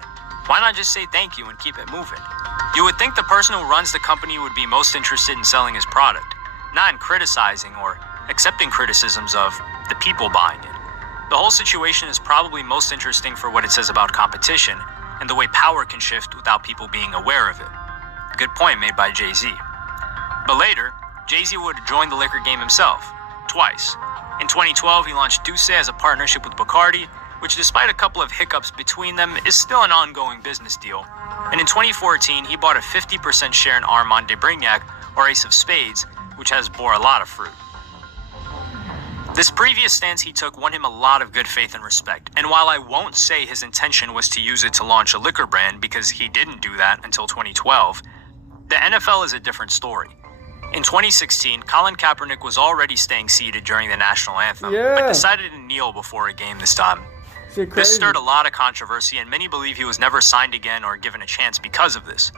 Why not just say thank you and keep it moving? You would think the person who runs the company would be most interested in selling his product, not in criticizing or accepting criticisms of the people buying it. The whole situation is probably most interesting for what it says about competition and the way power can shift without people being aware of it. Good point made by Jay-Z. But later, Jay-Z would join the liquor game himself, twice. In 2012, he launched Douce as a partnership with Bacardi, which despite a couple of hiccups between them, is still an ongoing business deal. And in 2014, he bought a 50% share in Armand de Brignac, or Ace of Spades, which has bore a lot of fruit. This previous stance he took won him a lot of good faith and respect, and while I won't say his intention was to use it to launch a liquor brand because he didn't do that until 2012, the NFL is a different story. In 2016, Colin Kaepernick was already staying seated during the national anthem, but decided to kneel before a game this time. This stirred a lot of controversy, and many believe he was never signed again or given a chance because of this.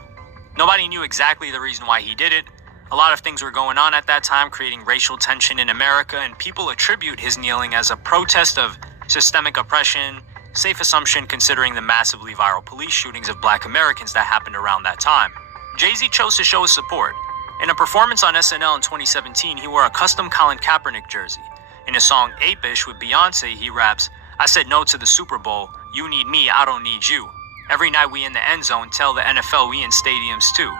Nobody knew exactly the reason why he did it. A lot of things were going on at that time, creating racial tension in America, and people attribute his kneeling as a protest of systemic oppression, safe assumption considering the massively viral police shootings of Black Americans that happened around that time. Jay-Z chose to show his support. In a performance on SNL in 2017, he wore a custom Colin Kaepernick jersey. In his song Ape-ish with Beyonce, he raps, "I said no to the Super Bowl. You need me, I don't need you. Every night we in the end zone, tell the NFL we in stadiums too."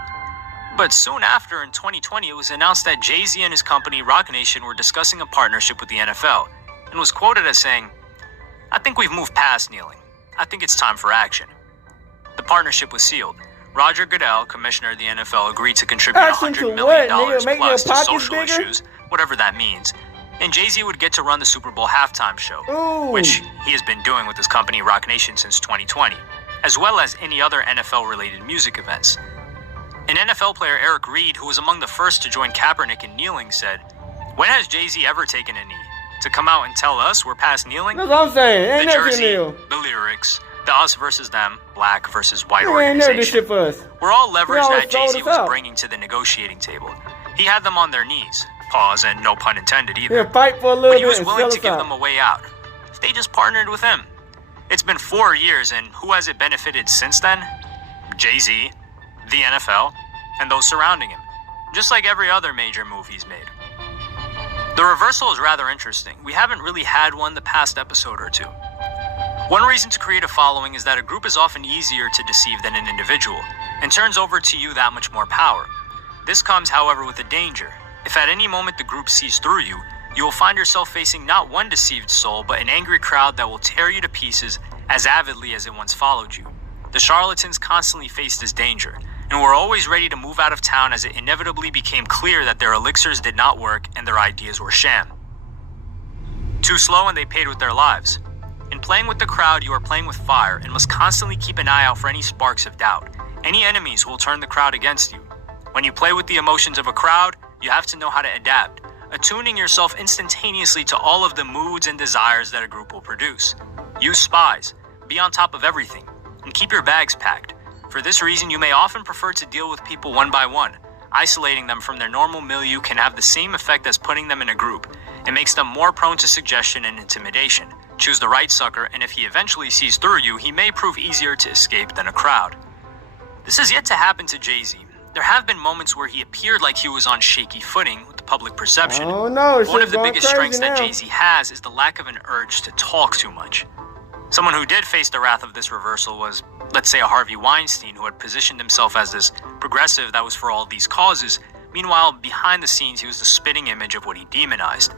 But soon after, in 2020, it was announced that Jay-Z and his company, Roc Nation, were discussing a partnership with the NFL, and was quoted as saying, "I think we've moved past kneeling. I think it's time for action." The partnership was sealed. Roger Goodell, commissioner of the NFL, agreed to contribute $100 million plus to social issues, whatever that means. And Jay-Z would get to run the Super Bowl halftime show, which he has been doing with his company Roc Nation since 2020, as well as any other NFL-related music events. An NFL player, Eric Reed, who was among the first to join Kaepernick in kneeling, said, "When has Jay-Z ever taken a knee? To come out and tell us we're past kneeling?" That's what I'm saying. Ain't the never jersey, kneel. the lyrics, the us versus them, black versus white You ain't never this shit organization, for us. were all leverage always that sold Jay-Z us was out. bringing to the negotiating table. He had them on their knees. Pause, and no pun intended either. He'll fight for a But little he bit was and willing sell to us give out. them a way out. If they just partnered with him. It's been 4 years, and who has it benefited since then? Jay-Z, the NFL, and those surrounding him. Just like every other major move he's made. The reversal is rather interesting. We haven't really had one the past episode or two. One reason to create a following is that a group is often easier to deceive than an individual, and turns over to you that much more power. This comes, however, with a danger. If at any moment the group sees through you, you will find yourself facing not one deceived soul, but an angry crowd that will tear you to pieces as avidly as it once followed you. The charlatans constantly faced this danger, and were always ready to move out of town as it inevitably became clear that their elixirs did not work and their ideas were sham. Too slow, and they paid with their lives. In playing with the crowd, you are playing with fire and must constantly keep an eye out for any sparks of doubt. Any enemies who will turn the crowd against you. When you play with the emotions of a crowd, you have to know how to adapt, attuning yourself instantaneously to all of the moods and desires that a group will produce. Use spies, be on top of everything, and keep your bags packed. For this reason, you may often prefer to deal with people one by one. Isolating them from their normal milieu can have the same effect as putting them in a group. It makes them more prone to suggestion and intimidation. Choose the right sucker, and if he eventually sees through you, he may prove easier to escape than a crowd. This has yet to happen to Jay-Z. There have been moments where he appeared like he was on shaky footing with the public perception. Oh no, one of the biggest strengths that Jay-Z has is the lack of an urge to talk too much. Someone who did face the wrath of this reversal was, let's say, a Harvey Weinstein, who had positioned himself as this progressive that was for all these causes. Meanwhile, behind the scenes, he was the spitting image of what he demonized.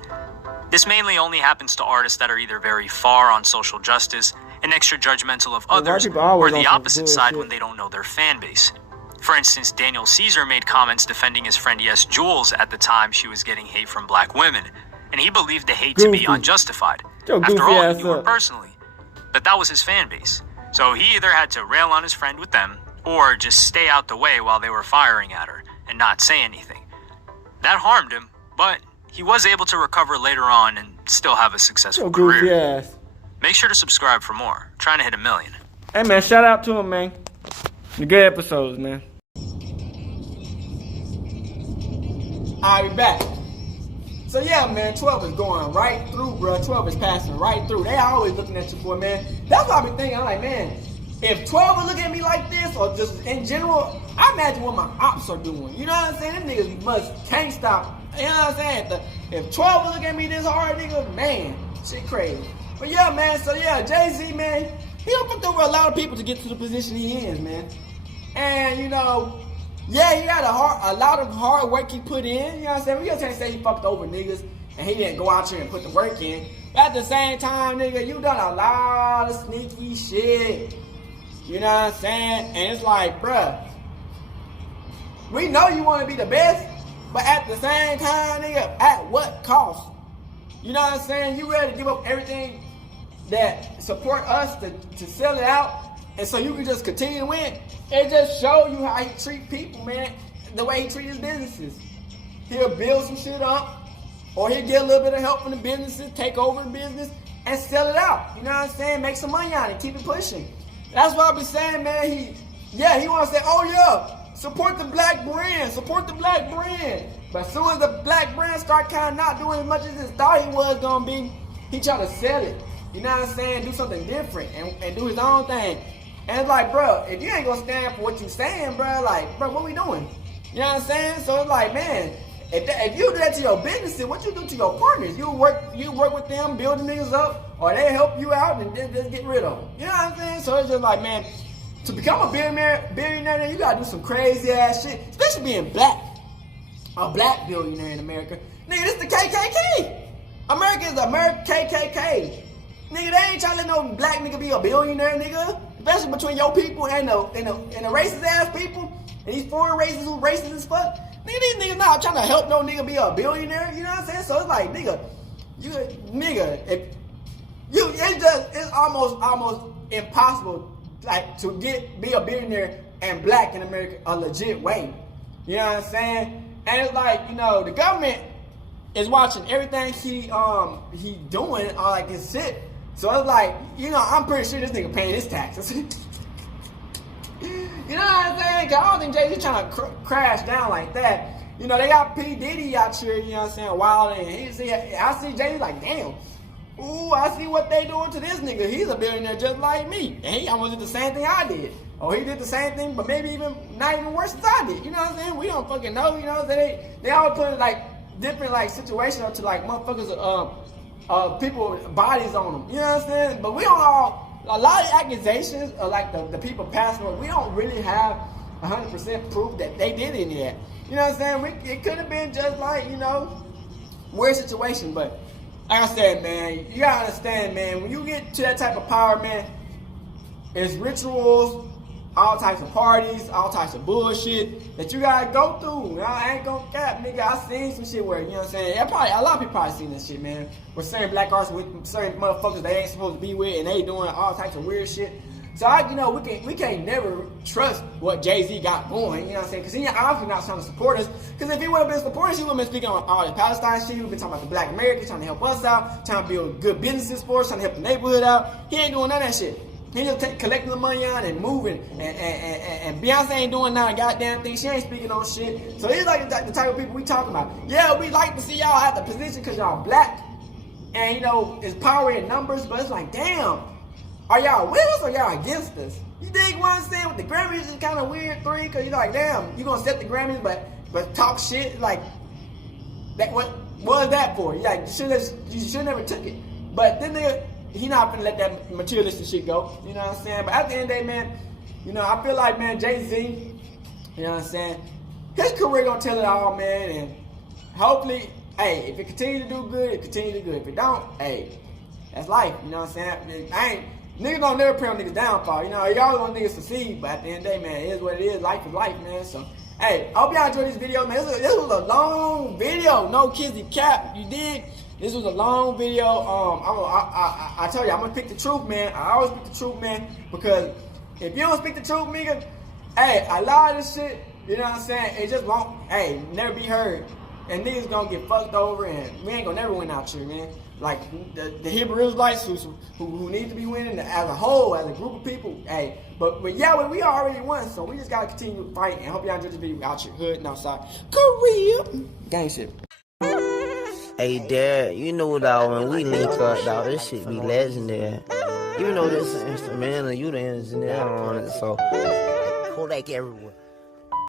This mainly only happens to artists that are either very far on social justice and extra judgmental of others, or the opposite side when they don't know their fan base. For instance, Daniel Caesar made comments defending his friend Yes Jules at the time she was getting hate from black women, and he believed the hate to be unjustified. After all, he knew her personally. But that was his fan base. So he either had to rail on his friend with them, or just stay out the way while they were firing at her and not say anything. That harmed him, but he was able to recover later on and still have a successful career. Make sure to subscribe for more. I'm trying to hit 1 million. Hey man, shout out to him, man. The good episodes, man. I'll be back. So yeah, man, 12 is going right through, bro. 12 is passing right through. They always looking at you for, man. That's what I be thinking. I'm like, man, if 12 will look at me like this, or just in general, I imagine what my ops are doing. You know what I'm saying? Them niggas can't stop. You know what I'm saying? If 12 will look at me this hard, nigga, man, shit crazy. But yeah, man, so yeah, Jay-Z, man, he done fucked over a lot of people to get to the position he is, man. And, you know, yeah, he had a lot of hard work he put in. You know what I'm saying? We can't say he fucked over niggas and he didn't go out here and put the work in. But at the same time, nigga, you done a lot of sneaky shit. You know what I'm saying? And it's like, bruh, we know you want to be the best, but at the same time, nigga, at what cost? You know what I'm saying? You ready to give up everything that support us to sell it out, and so you can just continue to win? It just show you how he treat people, man. The way he treat his businesses. He'll build some shit up, or he'll get a little bit of help from the businesses, take over the business, and sell it out. You know what I'm saying? Make some money on it, keep it pushing. That's what I be saying, man. He want to say, oh yeah, support the black brand, support the black brand. But as soon as the black brand start kind of not doing as much as it thought he was gonna be, he try to sell it. You know what I'm saying? Do something different and do his own thing. And it's like, bro, if you ain't gonna stand for what you saying, bro, like, bro, what we doing? You know what I'm saying? So it's like, man, if you do that to your businesses, what you do to your partners? You work with them, build the niggas up, or they help you out and just get rid of them. You know what I'm saying? So it's just like, man, to become a billionaire, you gotta do some crazy ass shit, especially being black. A black billionaire in America. Nigga, this the KKK. America is the KKK. Nigga, they ain't trying to let no black nigga be a billionaire, nigga. Especially between your people and the racist ass people. And these foreign races who racist as fuck. Nigga, these niggas not trying to help no nigga be a billionaire. You know what I'm saying? So it's like, it's almost impossible, like, to be a billionaire and black in America a legit way. You know what I'm saying? And it's like, you know, the government is watching everything he doing on like his shit. So it's like, you know, I'm pretty sure this nigga paying his taxes. You know what I'm saying? Cause I don't think Jay-Z trying to crash down like that. You know, they got P. Diddy out here, you know what I'm saying, wild, and I see Jay-Z like, damn. Ooh, I see what they doing to this nigga. He's a billionaire just like me. And he almost did the same thing I did. Or he did the same thing, but maybe even not even worse than I did. You know what I'm saying? We don't fucking know, you know what I'm saying? They always put like different like situations up to like motherfuckers people bodies on them. You know what I'm saying? But we don't a lot of accusations of like the people passing away, we don't really have 100% proof that they did any of that. You know what I'm saying? It could have been just like, you know, weird situation. But like I said, man, you gotta understand, man, when you get to that type of power, man, it's rituals, all types of parties, all types of bullshit that you gotta go through. I ain't gonna cap, nigga. I seen some shit where, you know what I'm saying? A lot of people probably seen this shit, man. With certain black artists with certain motherfuckers they ain't supposed to be with, and they doing all types of weird shit. So we can't never trust what Jay-Z got going. You know what I'm saying? Because he obviously not trying to support us. Because if he would have been supporting us, he would have been speaking on all the Palestine shit. He would have been talking about the Black Americans, trying to help us out, trying to build good businesses for us, trying to help the neighborhood out. He ain't doing none of that shit. He just collecting the money on and moving, and Beyonce ain't doing none of goddamn thing. She ain't speaking on shit. So he's like the type of people we talking about. Yeah, we like to see y'all at the position because y'all black, and you know it's power in numbers. But it's like, damn, are y'all with us or y'all against us? You dig what I'm saying? With the Grammys, it's kind of weird because you're like, damn, you gonna set the Grammys, but talk shit like that. What was that for? You like you should never took it. But then he not gonna let that materialistic shit go. You know what I'm saying? But at the end of the day, man, you know, I feel like, man, Jay-Z, you know what I'm saying? His career gonna tell it all, man, and hopefully, hey, if it continue to do good, it continue to do good. If it don't, hey, that's life. You know what I'm saying? Niggas don't never pray on niggas downfall. You know, y'all want niggas succeed, but at the end of the day, man, it is what it is. Life is life, man. So, hey, I hope y'all enjoyed this video, man. This was a long video. No kizzy cap. You dig? This was a long video. I tell you, I'm gonna pick the truth, man. I always pick the truth, man, because if you don't speak the truth, nigga, hey, a lot of this shit, you know what I'm saying, it just won't, hey, never be heard. And niggas gonna get fucked over, and we ain't gonna never win out here, man. Like, the Hebrew Israelites who need to be winning as a whole, as a group of people, hey. But yeah, we already won, so we just gotta continue to fight, and hope y'all enjoyed this video out your hood and outside. Korea! Gang shit. Hey, Dad, you know, dog, when we link up, dog, this shit be legendary. You know this instrumental, you the engineer on it, so Kodak everywhere.